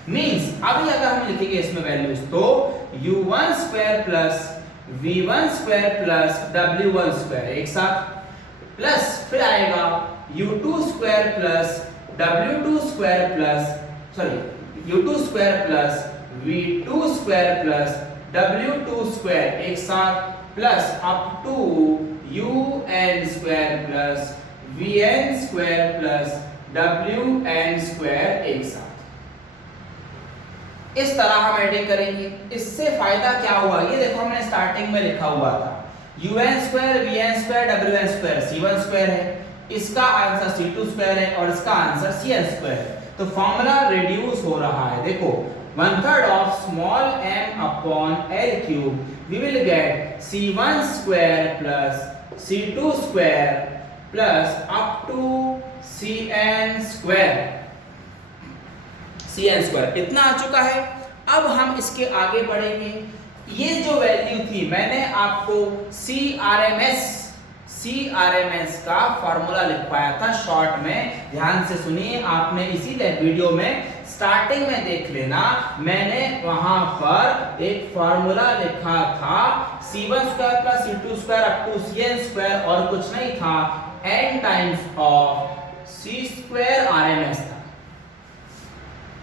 मींस अभी अगर हम लिखेंगे इसमें वैल्यूज, तो u1² plus v1² plus w1² एक साथ, प्लस फिर आएगा u2² plus w2² plus u2² plus v2² plus w2² एक साथ, plus up to un² plus vn² plus wn² एक साथ। इस तरह हम एडिंग करेंगे। इससे फायदा क्या हुआ, ये देखो हमने स्टार्टिंग में लिखा हुआ था un² vn² wn² c1² है, इसका आंसर c2² है और इसका आंसर cn² है। तो फॉर्मूला रिड्यूस हो रहा है, देखो 1/3 of small m upon l³ we will get c1² plus c2² plus up to cn²। इतना आ चुका है। अब हम इसके आगे बढ़ेंगे। ये जो वैल्यू थी मैंने आपको CRMS का फॉर्मूला लिखवाया था शॉर्ट में, ध्यान से सुनिए, आपने इसी वीडियो में स्टार्टिंग में देख लेना, मैंने वहां पर एक फॉर्मूला लिखा था c1² plus c2² up to cn² और कुछ नहीं था, n टाइम्स ऑफ c²RMS था।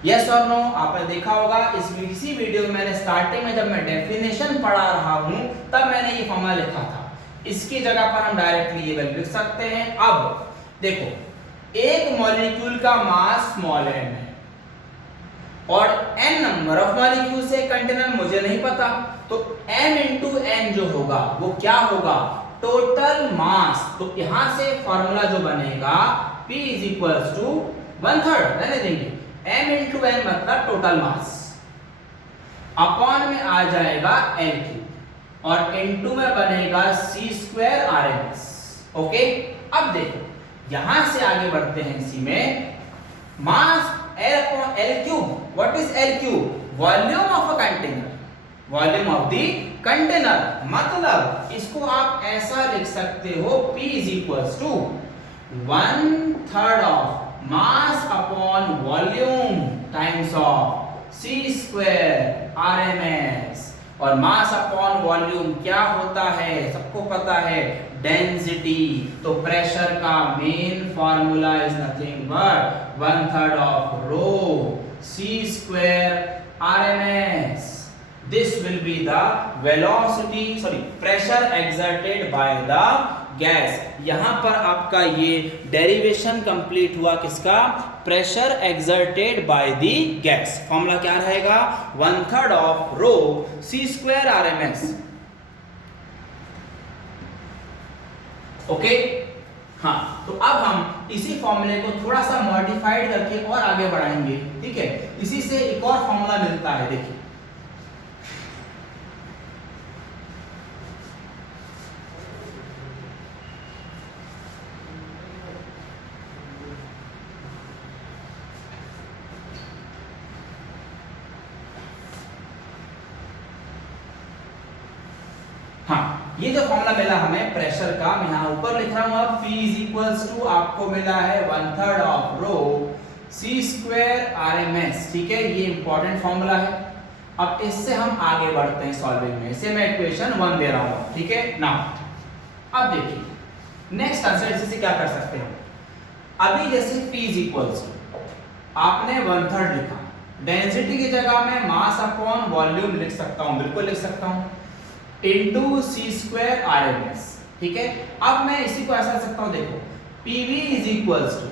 यस और नो, आपने देखा होगा इसी वीडियो में मैंने स्टार्टिंग में जब मैं डेफिनेशन पढ़ा रहा हूं तब मैंने ये फॉर्मूला लिखा था। इसकी जगह पर हम डायरेक्टली ये वैल्यू लिख सकते हैं। अब देखो, एक मॉलिक्यूल का मास स्मॉल m है और n नंबर ऑफ मॉलिक्यूल्स है कंटेनर, मुझे नहीं पता, तो m इंटू n जो होगा वो क्या होगा, टोटल मास। तो यहां से फॉर्मूला जो बनेगा P इज इक्वल्स टू 1/3 रहने देंगे, m इंटू n मतलब टोटल मास, अपॉन में आ जाएगा l³ और इनटू में बनेगा c²RMS। ओके, अब देखो यहां से आगे बढ़ते हैं, इसी में मास L upon L cube. What is L cube? Volume of a container. Volume of the container. मतलब इसको आप ऐसा लिख सकते हो, P is equals to 1/3 of mass upon volume times of C square RMS. और मास अपॉन वॉल्यूम क्या होता है, सबको पता है, डेंसिटी। तो प्रेशर का main formula is nothing but 1/3 of rho C square RMS. This will be the pressure exerted by the gas. यहां पर आपका ये डेरिवेशन कंप्लीट हुआ किसका, pressure exerted by the gas. Formula क्या रहेगा, 1/3 of rho C square RMS। Okay, हाँ, तो अब हम इसी फॉर्मूले को थोड़ा सा मॉडिफाइड करके और आगे बढ़ाएंगे। ठीक है, इसी से एक और फॉर्मूला मिलता है, देखिए। हाँ, ये जो फॉर्मूला मिला हमें प्रेशर का, मैं यहाँ ऊपर लिख रहा हूँ अब, P इज इक्वल्स टू आपको मिला है 1/3 of rho C square RMS। ठीक है, ये इंपॉर्टेंट फॉर्मूला है। अब इससे हम आगे बढ़ते हैं सॉल्विंग में। इसे मैं इक्वेशन 1 दे रहा हूँ। ठीक है, नाउ अब देखिए नेक्स्ट आंसर इससे क्या कर सकते हैं। अभी जैसे P इज इक्वल्स टू आपने 1/3 लिखा, डेंसिटी की जगह में मास अपॉन वॉल्यूम लिख सकता हूँ, बिल्कुल लिख सकता हूँ, इनटू C square RMS। ठीक है, अब मैं इसी को ऐसा लिख सकता हूं, देखो PV is equals to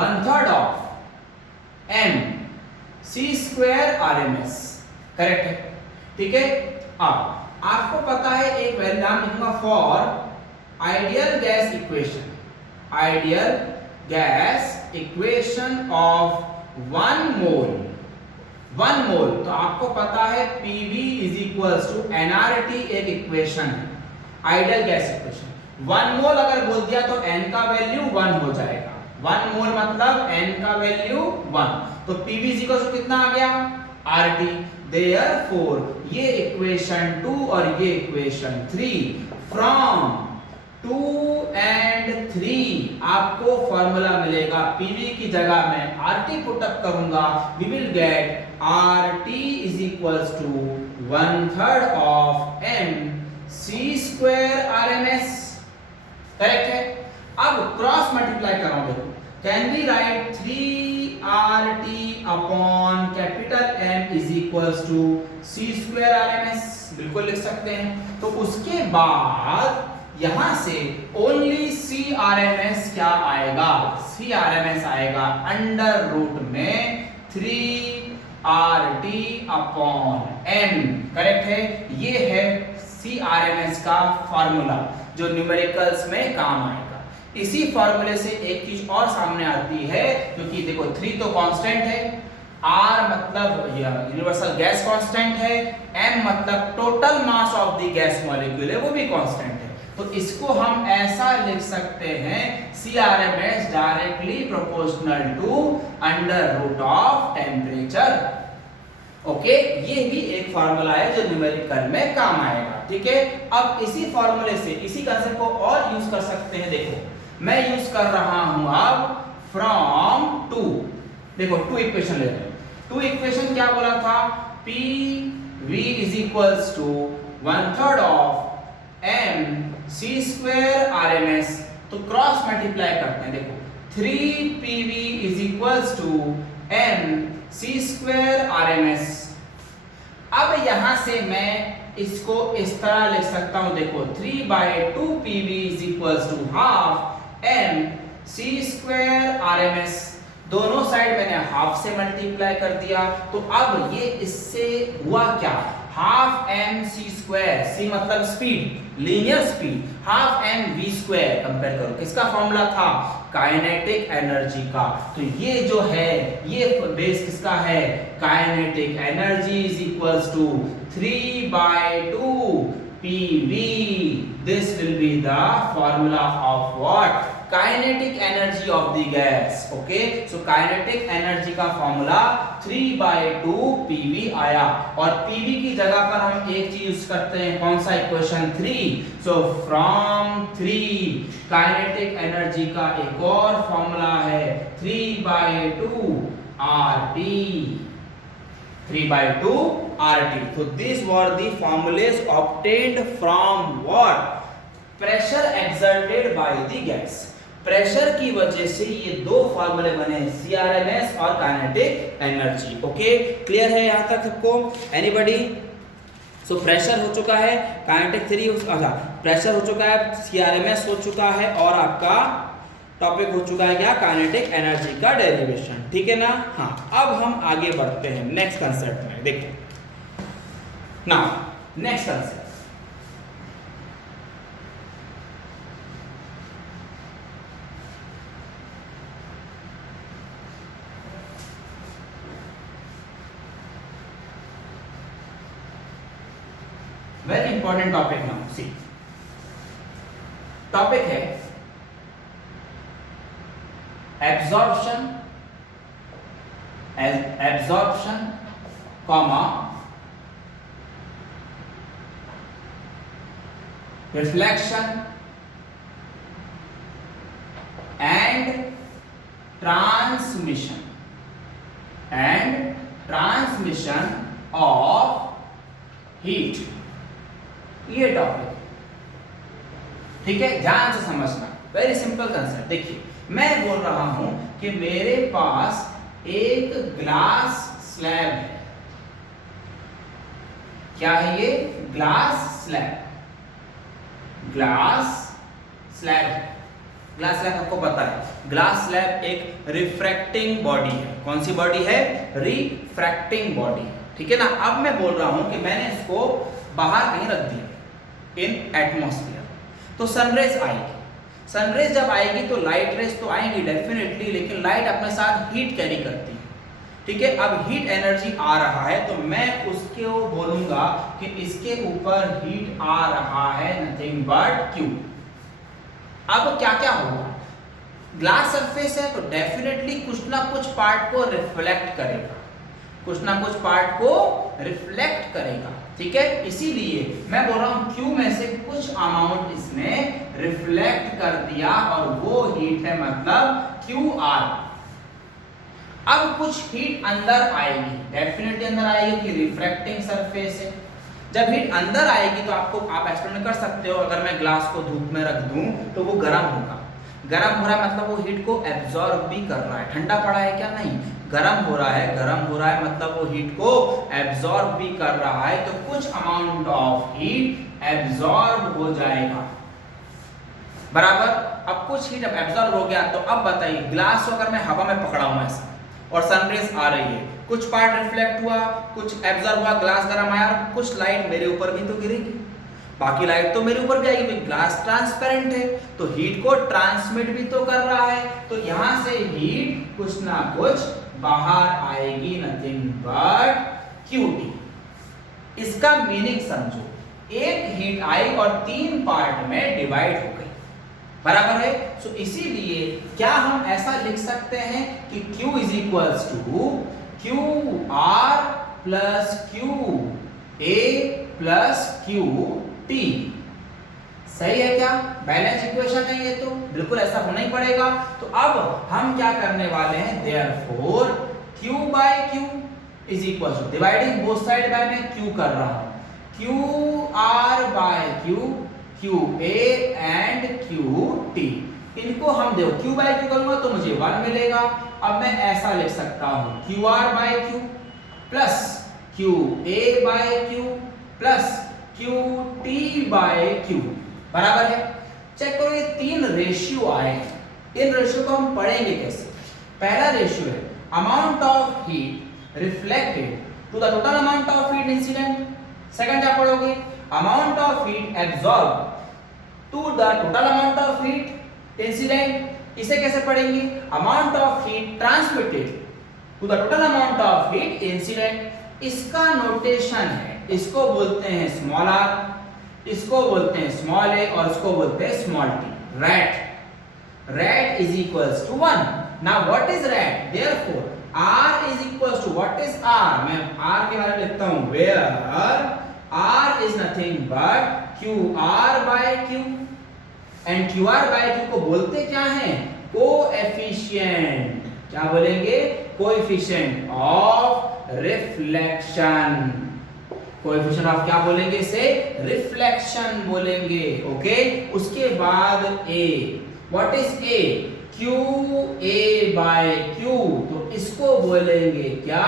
1/3 of M C square RMS। Correct है, ठीक है। अब आपको पता है एक वैल्यू नाम लिखूंगा for ideal gas equation, ideal gas equation of 1 mole. 1 mole, तो आपको पता है PV is equals to nRT एक इक्वेशन है, आइडियल गैस इक्वेशन। 1 मोल अगर बोल दिया तो n का वैल्यू 1 हो जाएगा। 1 मोल मतलब n का वैल्यू 1, तो PV इज इक्वल्स टू कितना आ गया, RT। देयरफॉर ये इक्वेशन 2 और ये इक्वेशन 3, फ्रॉम 2 and 3 आपको फॉर्मूला मिलेगा, PV की जगह मैं RT पुट अप करूंगा, we will get RT is equals to 1/3 of M C square RMS। Correct है। अब क्रॉस मल्टीप्लाई कर रहा हूं, देखो can we write 3RT upon capital M is equals to C square RMS, बिल्कुल लिख सकते हैं। तो उसके बाद यहां से ओनली CRMS क्या आएगा, CRMS आएगा अंडर रूट में 3RT अपॉन M। करेक्ट है, ये है CRMS का फॉर्मूला जो न्यूमेरिकल्स में काम आएगा। इसी फॉर्मूले से एक चीज और सामने आती है, क्योंकि देखो 3 तो कांस्टेंट है, R मतलब यूनिवर्सल गैस कांस्टेंट है, M मतलब total mass of the gas molecule है, वो भी कांस्टेंट है। तो इसको हम ऐसा लिख सकते हैं, CRMS directly proportional to under root of temperature. Okay, ये भी एक फॉर्मूला है जो न्यूमेरिकल में काम आएगा। ठीक है, अब इसी फॉर्मूले से इसी कंसेप्ट को और यूज कर सकते हैं। देखो मैं यूज कर रहा हूं अब फ्रॉम 2, देखो 2 इक्वेशन ले रहे हैं। 2 इक्वेशन क्या बोला था, PV is equals to 1/3 of M C square RMS। तो क्रॉस मल्टीप्लाई करते हैं, देखो 3PV is equals to M C square RMS। अब यहां से मैं इसको इस तरह लिख सकता हूं, देखो 3/2PV is equals to half M C square RMS। दोनों साइड मैंने हाफ से मल्टीप्लाई कर दिया, तो अब ये इससे हुआ क्या, half M C square, C मतलब speed, linear speed, half M V square compare करो, किसका फॉर्मूला था, काइनेटिक एनर्जी का। तो ये जो है ये बेस किसका है, kinetic energy is equals to 3/2 PV। This will be the formula of what, kinetic energy of the gas. Okay, so kinetic energy का फॉर्मूला 3/2 pv आया, और pv की जगह पर हम एक चीज यूज करते हैं, कौन सा, equation 3। So from 3 kinetic energy का एक और फॉर्मूला है 3/2 RT, 3/2 RT। So these were the formulas obtained from what? Pressure exerted by the gas। Pressure की वजह से ये दो फॉर्मूले बने, CRMS और काइनेटिक एनर्जी। ओके, क्लियर है यहां तक सबको? एनीबॉडी? सो प्रेशर हो चुका है, काइनेटिक 3, अच्छा प्रेशर हो चुका है, CRMS हो चुका है, और आपका टॉपिक हो चुका है क्या, काइनेटिक एनर्जी का डेरिवेशन। ठीक है ना? हाँ, अब हम आगे बढ़ते हैं नेक्स्ट कंसेप्ट में। देखो now next concept, very important topic now. See, topic है absorption, comma reflection and transmission of heat. ये टॉपिक, ठीक है, ध्यान से समझना, वेरी सिंपल कंसेप्ट। देखिए, मैं बोल रहा हूं कि मेरे पास एक ग्लास स्लैब है। क्या है ये? Glass slab. ग्लास स्लैब आपको पता है, ग्लास स्लैब एक रिफ्रैक्टिंग बॉडी है। कौन सी बॉडी है? Refracting body. ठीक है ना? अब मैं बोल रहा हूं कि मैंने इसको बाहर कहीं रख दिया इन एटमॉस्फेयर, तो सनरेज आएगी। सनरेज जब आएगी तो लाइट रेज तो आएंगी डेफिनेटली, लेकिन लाइट अपने साथ हीट कैरी करती है। ठीक है, अब हीट एनर्जी आ रहा है तो मैं उसको बोलूंगा कि इसके ऊपर हीट आ रहा है, नथिंग बट Q। अब क्या क्या होगा? ग्लास सरफेस है तो डेफिनेटली कुछ ना कुछ पार्ट को रिफ्लेक्ट करेगा, कुछ ना कुछ पार्ट को रिफ्लेक्ट करेगा। ठीक है, इसीलिए मैं बोल रहा हूं Q में से कुछ अमाउंट इसने रिफ्लेक्ट कर दिया और वो हीट है, मतलब QR। अब कुछ हीट अंदर आएगी, डेफिनेटली अंदर आएगी कि रिफ्रैक्टिंग सरफेस है। जब हीट अंदर आएगी तो आप एक्सपेरिमेंट कर सकते हो, अगर मैं ग्लास को धूप में रख दूं तो वो गर्म होगा। गर्म हो रहा है मतलब वो हीट को एब्जॉर्ब भी कर रहा है। ठंडा पड़ा है क्या? नहीं, गर्म हो रहा है मतलब वो हीट को एब्जॉर्ब भी कर रहा है, तो कुछ अमाउंट ऑफ हीट एब्जॉर्ब हो जाएगा, बराबर। अब कुछ हीट एब्जॉर्ब हो गया, तो अब बताइए, ग्लास को अगर मैं हवा में पकड़ा हूं ऐसा और सनरेज आ रही है, कुछ पार्ट रिफ्लेक्ट हुआ, कुछ एब्जॉर्ब हुआ, ग्लास गर्म आया, और कुछ लाइट मेरे ऊपर भी तो गिरेगी, बाकी लाइट तो मेरे ऊपर भी आएगी, क्योंकि ग्लास ट्रांसपेरेंट है तो हीट को ट्रांसमिट भी तो कर रहा है, तो यहां से हीट कुछ ना कुछ बाहर आएगी, नथिंग बट QT। इसका मीनिंग समझो, एक हीट आई और 3 पार्ट में डिवाइड हो गई, बराबर है। सो इसीलिए क्या हम ऐसा लिख सकते हैं कि Q is equals to QR plus QA plus QT। सही है क्या? बैलेंस इक्वेशन है ये, तो बिल्कुल ऐसा होना ही पड़ेगा। तो अब हम क्या करने वाले हैं, therefore Q by Q is equal to, dividing both side by, मैं Q कर रहा हूं, QR by Q, QA and QT। इनको हम देखो Q बाय Q करूंगा तो मुझे 1 मिलेगा। अब मैं ऐसा लिख सकता हूं QR by Q plus QA by Q plus QT by Q, बराबर है। चेक करो, ये 3 रेशियो आए हैं, इन रेशियो को हम पढ़ेंगे कैसे। पहला रेशियो है amount of heat reflected to the total amount of heat incident. Second क्या पढ़ोगे, amount of heat absorb to the total amount of heat incident. इसे कैसे पढ़ेंगे, amount of heat transmitted to the total amount of heat incident. इसका notation है, इसको बोलते हैं स्मॉल r, इसको बोलते हैं स्मॉल a और इसको बोलते हैं small t। Rat is equals to 1. Now what is rat? Therefore R is equals to what is R? मैं R के बारे में लिखता हूँ where R is nothing but QR by Q and QR by Q को बोलते क्या हैं? कोएफिशिएंट. क्या बोलेंगे? Coefficient of reflection. Coefficient of क्या बोलेंगे इसे? रिफ्लेक्शन बोलेंगे. ओके, उसके बाद A. What is A? QA by Q. तो इसको बोलेंगे क्या?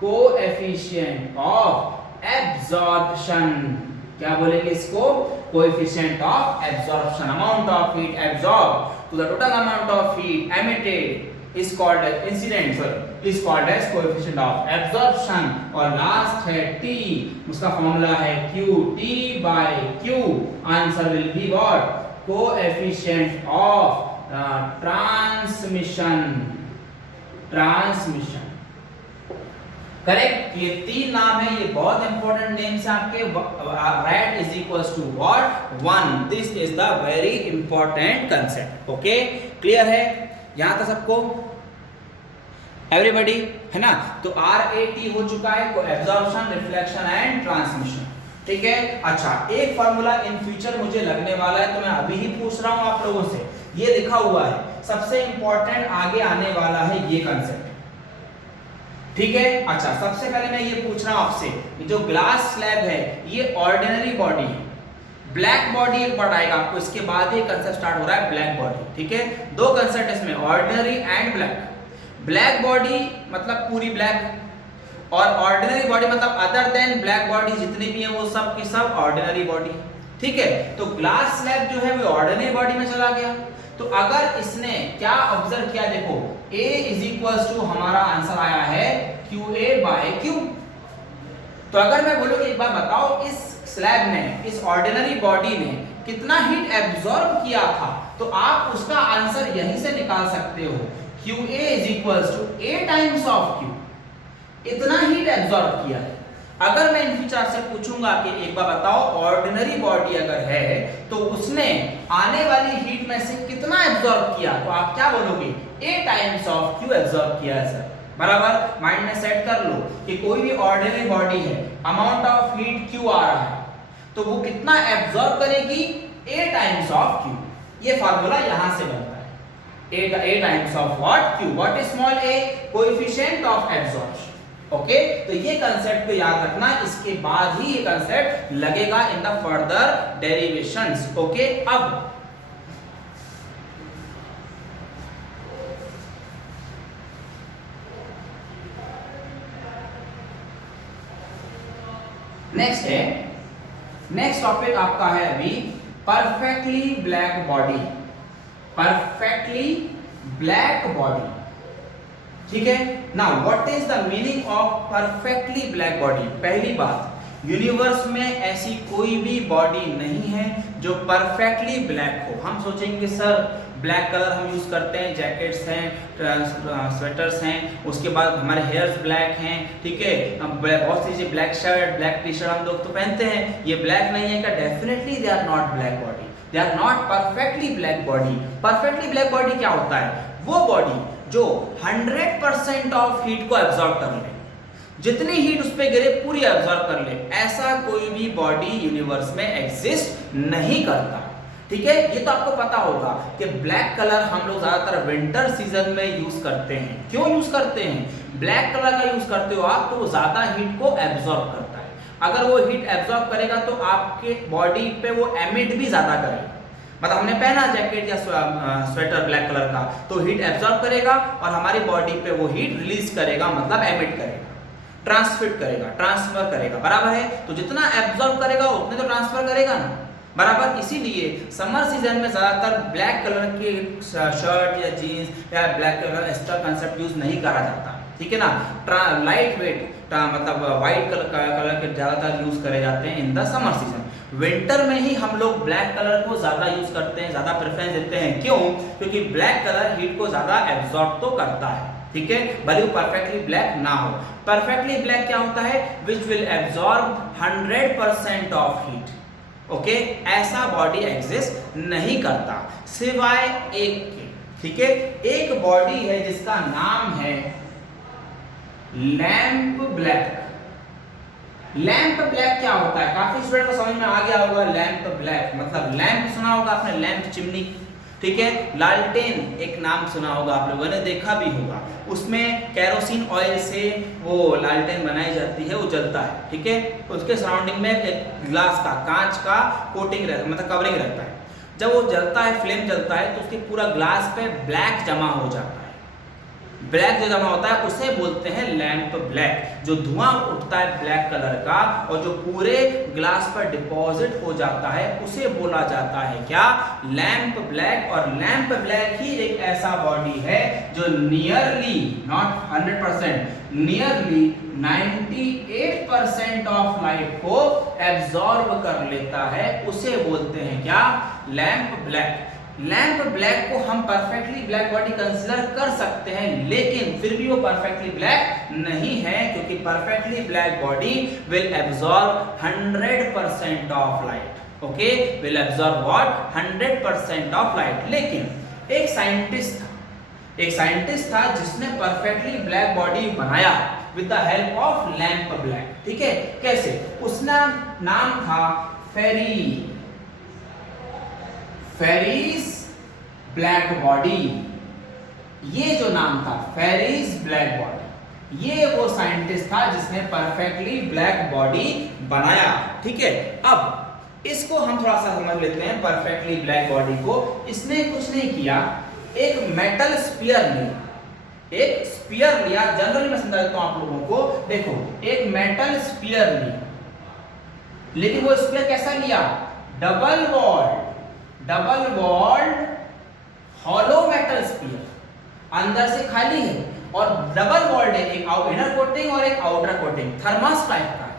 Coefficient of absorption. क्या बोलेंगे इसको? Coefficient of absorption. Amount of heat absorb to the total amount of heat emitted is called as incident, sorry, is called as coefficient of absorption. और last है T, उसका फॉर्मूला है QT by Q. Answer will be what? Coefficient of transmission. Transmission correct. ये तीन नाम है, ये बहुत इंपॉर्टेंट नेम्स हैं आपके. Rat is equals to what? 1. This is the very important concept. Okay, clear है यहां तक सबको? एवरीबॉडी है ना? तो RAT हो चुका है, को एब्जॉर्प्शन, रिफ्लेक्शन एंड ट्रांसमिशन. ठीक है. अच्छा, एक फार्मूला इन फ्यूचर मुझे लगने वाला है, तो मैं अभी ही पूछ रहा हूं आप लोगों से. ये लिखा हुआ है, सबसे इंपॉर्टेंट आगे आने वाला है ये कंसेप्ट. ठीक है. अच्छा, सबसे पहले मैं ये पूछ रहा हूं आपसे, जो ग्लास स्लैब है ये ऑर्डिनरी बॉडी है. ब्लैक बॉडी एक बार आएगा आपको, इसके बाद ये कंसेप्ट स्टार्ट हो रहा है ब्लैक बॉडी. ठीक है. दो कंसेप्ट इसमें, ordinary and black. Black body मतलब पूरी ब्लैक, और ऑर्डिनरी बॉडी मतलब अदर देन ब्लैक बॉडी जितनी भी है वो सब की सब ऑर्डिनरी बॉडी. ठीक है. तो ग्लास स्लैब जो है वो ऑर्डिनरी बॉडी में चला गया. तो अगर इसने क्या ऑब्जर्व किया, देखो A इज इक्वल्स टू हमारा आंसर आया है QA बाय Q. तो अगर मैं बोलूं कि एक बार बताओ इस स्लैब ने, इस ऑर्डिनरी बॉडी ने कितना हीट एब्जॉर्ब किया था, तो आप उसका आंसर यहीं से निकाल सकते हो. QA is equals to A times of Q. इतना हीट एब्जॉर्ब किया है. अगर मैं इन फ्यूचर से पूछूंगा कि एक बार बताओ ऑर्डिनरी बॉडी अगर है तो उसने आने वाली हीट में से कितना एब्जॉर्ब किया, तो आप क्या बोलोगे? A times of Q absorb किया है सर. बराबर. माइंड में सेट कर लो कि कोई भी ऑर्डिनरी बॉडी है, अमाउंट ऑफ हीट Q आ रहा है, तो वो कितना एब्जॉर्ब करेगी? A times of Q. ये फार्मूला यहां से बनता है. A times of what? Q. What is small a? Coefficient of absorption. Okay, तो ये कंसेप्ट को याद रखना. इसके बाद ही ये कंसेप्ट लगेगा in the further derivations. Okay, अब नेक्स्ट है, नेक्स्ट टॉपिक आपका है अभी perfectly black body. Perfectly black body. ठीक है. Now what is the meaning of perfectly black body? पहली बात, यूनिवर्स में ऐसी कोई भी बॉडी नहीं है जो परफेक्टली ब्लैक हो. हम सोचेंगे सर ब्लैक कलर हम यूज करते हैं, जैकेट्स हैं, स्वेटर्स हैं, उसके बाद हमारे हेयर्स ब्लैक हैं. ठीक है. बहुत सी black shirt, black T shirt हम लोग तो पहनते हैं, ये ब्लैक नहीं है क्या? Definitely they are not black body. They are not perfectly black body. Perfectly black body क्या होता है? वो बॉडी जो 100% ऑफ हीट को एब्जॉर्ब कर ले, जितनी हीट उस पे गिरे पूरी एब्जॉर्ब कर ले. ऐसा कोई भी बॉडी यूनिवर्स में एग्जिस्ट नहीं करता. ठीक है. ये तो आपको पता होगा कि ब्लैक कलर हम लोग ज्यादातर विंटर सीजन में यूज करते हैं. क्यों यूज करते हैं? ब्लैक कलर का यूज करते हो आप तो वो ज्यादा हीट को एब्जॉर्ब करता है. अगर वो हीट एब्जॉर्ब करेगा तो आपके बॉडी पे वो एमिट भी ज्यादा करेगा. मतलब हमने पहना जैकेट या स्वेटर ब्लैक कलर का, तो हीट एब्जॉर्ब करेगा और हमारी बॉडी पे वो हीट रिलीज करेगा, मतलब एमिट करेगा, ट्रांसमिट करेगा, ट्रांसफर करेगा. बराबर है. तो जितना एब्जॉर्ब करेगा उतने तो ट्रांसफर करेगा ना. बराबर. इसीलिए समर सीजन में ज्यादातर ब्लैक कलर के शर्ट या जीन्स या black colour extra concept use नहीं करा जाता. ठीक है ना. लाइट वेट मतलब व्हाइट कलर के ज्यादातर यूज करे जाते हैं in the summer season. Winter में ही हम लोग ब्लैक कलर को ज्यादा यूज करते हैं, ज्यादा प्रेफरेंस देते हैं. क्यों? क्योंकि ब्लैक कलर हीट को ज्यादा एब्जॉर्ब तो करता है. ठीक है. भले वो परफेक्टली ब्लैक ना हो. परफेक्टली ब्लैक क्या होता है? Which will absorb 100% of heat. Okay. ऐसा बॉडी एग्जिस्ट नहीं करता सिवाय एक के. ठीक है, एक बॉडी है जिसका नाम है लैंप ब्लैक। लैंप ब्लैक क्या होता है? काफी स्टूडेंट को समझ में आ गया होगा। लैंप ब्लैक मतलब लैंप सुना होगा आपने, लैंप चिमनी, ठीक है। लालटेन एक नाम सुना होगा, आप लोगों ने देखा भी होगा, उसमें केरोसिन ऑयल से वो लालटेन बनाई जाती है, वो जलता है, ठीक है। उसके सराउंडिंग में एक ग्लास का, कांच का कोटिंग रहता, मतलब कवरिंग रहता है। जब वो जलता है, फ्लेम जलता है, तो उसके पूरा ग्लास पे ब्लैक जमा हो जाता है। ब्लैक जो जमा होता है उसे बोलते हैं लैंप ब्लैक। जो धुआं उठता है ब्लैक कलर का और जो पूरे ग्लास पर डिपॉजिट हो जाता है उसे बोला जाता है क्या? Lamp black. और लैंप ब्लैक ही एक ऐसा बॉडी है जो nearly, not 100%, nearly 98% of light को एब्जॉर्ब कर लेता है, उसे बोलते हैं क्या? Lamp black. लैंप ब्लैक को हम परफेक्टली ब्लैक बॉडी कंसीडर कर सकते हैं, लेकिन फिर भी वो परफेक्टली ब्लैक नहीं है, क्योंकि perfectly black body will absorb 100% of light. Okay, will absorb what? 100% of light. लेकिन एक साइंटिस्ट था जिसने परफेक्टली ब्लैक बॉडी बनाया with the help of lamp black, ठीक है। कैसे? उसका नाम था फेरिस ब्लैक बॉडी। ये जो नाम था फेरिस ब्लैक बॉडी, ये वो साइंटिस्ट था जिसने परफेक्टली ब्लैक बॉडी बनाया, ठीक है। अब इसको हम थोड़ा सा समझ लेते हैं, परफेक्टली ब्लैक बॉडी को। इसने कुछ नहीं किया, एक मेटल स्फीयर लिया, जनरली मैं समझा देता हूं आप लोगों को। देखो, एक मेटल स्फीयर लिया, लेकिन वो स्फीयर कैसा लिया? Double walled hollow metal sphere, अंदर से खाली है और डबल वॉल्ड है, एक इनर कोटिंग और एक आउटर कोटिंग, थर्मस टाइप का है।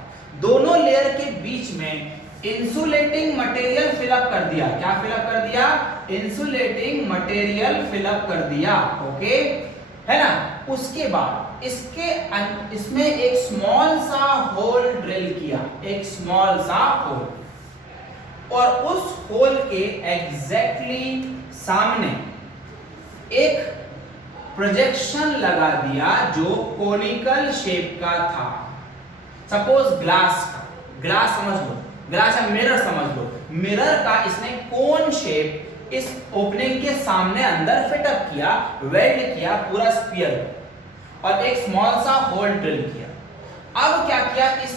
दोनों लेयर के बीच में इंसुलेटिंग मटेरियल फिलअप कर दिया। क्या फिलअप कर दिया? इंसुलेटिंग मटेरियल फिलअप कर दिया, ओके, है ना। उसके बाद इसमें एक स्मॉल सा होल ड्रिल किया, एक स्मॉल सा होल, और उस होल के एग्जैक्टली सामने एक प्रोजेक्शन लगा दिया जो कोनिकल शेप का था। सपोज ग्लास समझ लो, ग्लास या मिरर समझ लो, मिरर का इसने कोन शेप इस ओपनिंग के सामने अंदर फिटअप किया, वेल्ड किया पूरा स्फीयर, और एक स्मॉल सा होल ड्रिल किया। अब क्या किया? इस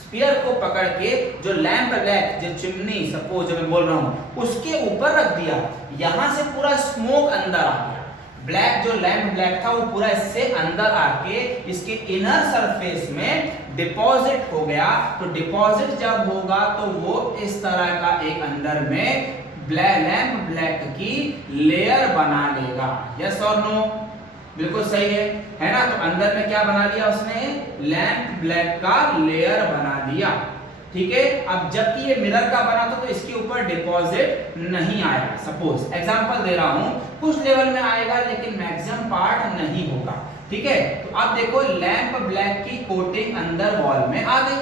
स्फीयर को पकड़ के जो लैंप ब्लैक, जो चिमनी सपोज जो मैं बोल रहा हूं, उसके ऊपर रख दिया। यहां से पूरा स्मोक अंदर आ गया। ब्लैक जो लैंप ब्लैक था वो पूरा इससे अंदर आके इसके इनर सरफेस में डिपॉजिट हो गया। तो डिपॉजिट जब होगा तो वो इस तरह का एक अंदर में लैंप ब्लैक की लेयर बना लेगा। यस और नो? बिल्कुल सही है ना। तो अंदर में क्या बना लिया उसने? लैंप ब्लैक का लेयर बना दिया, ठीक है। अब जबकि ये मिरर का बना था तो इसके ऊपर डिपॉजिट नहीं आएगा। सपोज एग्जांपल दे रहा हूं, कुछ लेवल में आएगा लेकिन मैक्सिमम पार्ट नहीं होगा, ठीक है। तो अब देखो लैंप ब्लैक की कोटिंग अंदर वॉल में आ गई।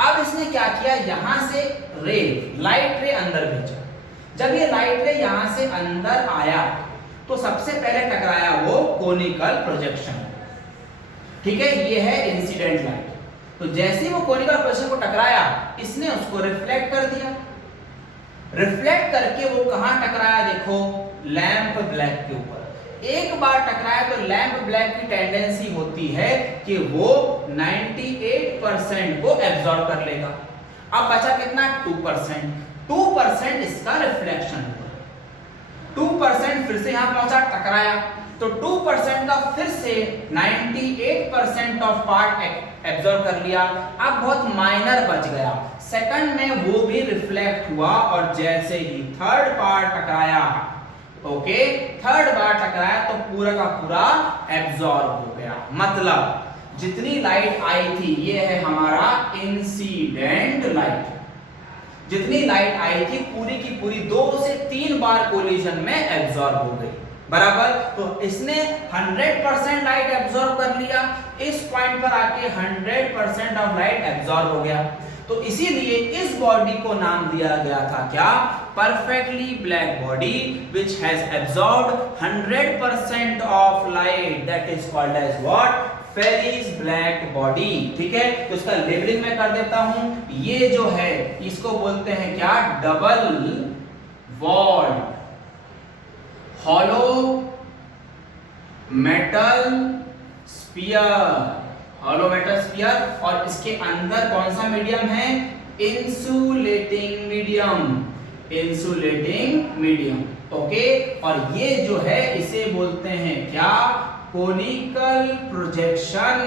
अब इसने क्या किया? यहां से लाइट रे अंदर भेजा। जब ये लाइट रे यहां से अंदर आया तो सबसे पहले टकराया वो कोनिकल प्रोजेक्शन, ठीक है। ये है इंसिडेंट लाइट। तो जैसे ही वो कोनिकल प्रोजेक्शन को टकराया, इसने उसको रिफ्लेक्ट कर दिया। रिफ्लेक्ट करके वो कहां टकराया? देखो, लैंप ब्लैक के ऊपर। एक बार टकराया तो लैंप ब्लैक की टेंडेंसी होती है कि वो 98% को एब्जॉर्ब कर लेगा। अब बचा कितना? 2% इसका रिफ्लेक्शन हुआ। 2% फिर से यहां पहुंचा, टकराया, तो 2% का फिर से 98% ऑफ पार्ट एब्जॉर्ब कर लिया। अब बहुत माइनर बच गया, सेकंड में वो भी रिफ्लेक्ट हुआ, और जैसे ही थर्ड पार्ट टकराया, ओके, थर्ड बार टकराया तो पूरा का पूरा एब्जॉर्ब हो गया। मतलब जितनी लाइट आई थी, ये है हमारा इंसिडेंट लाइट, जितनी लाइट आई थी पूरी की पूरी 2 से 3 बार कोलिजन में एब्जॉर्ब हो गई, बराबर। तो इसने 100% लाइट एब्जॉर्ब कर लिया, इस पॉइंट पर आके 100% ऑफ लाइट एब्जॉर्ब हो गया। तो इसीलिए इस बॉडी को नाम दिया गया था क्या, perfectly black body which has absorbed 100% of light, that is called as what, Ferry's black body. ठीक है, तो इसका लेबलिंग मैं कर देता हूं। ये जो है इसको बोलते हैं क्या, double walled hollow metal sphere, hollow metal sphere, और इसके अंदर कौन सा मीडियम है, insulating medium, insulating medium. Okay, और ये जो है इसे बोलते हैं क्या, कोनिकल प्रोजेक्शन।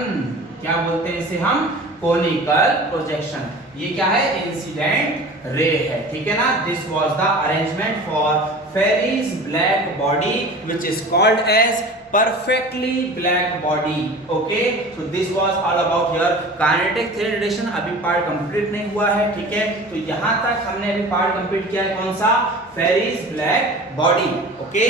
क्या बोलते हैं इसे हम, कोनिकल प्रोजेक्शन। ये क्या है, इंसिडेंट रे है। ठीक है ना, this was the arrangement for Ferry's black body which is called as perfectly black body। okay, so this was all about your kinetic thread addition। अभी पार्ट कंप्लीट नहीं हुआ है। ठीक है, तो यहां तक हमने अभी पार्ट कंप्लीट किया है, कौन सा, फेरिस ब्लैक बॉडी। ओके,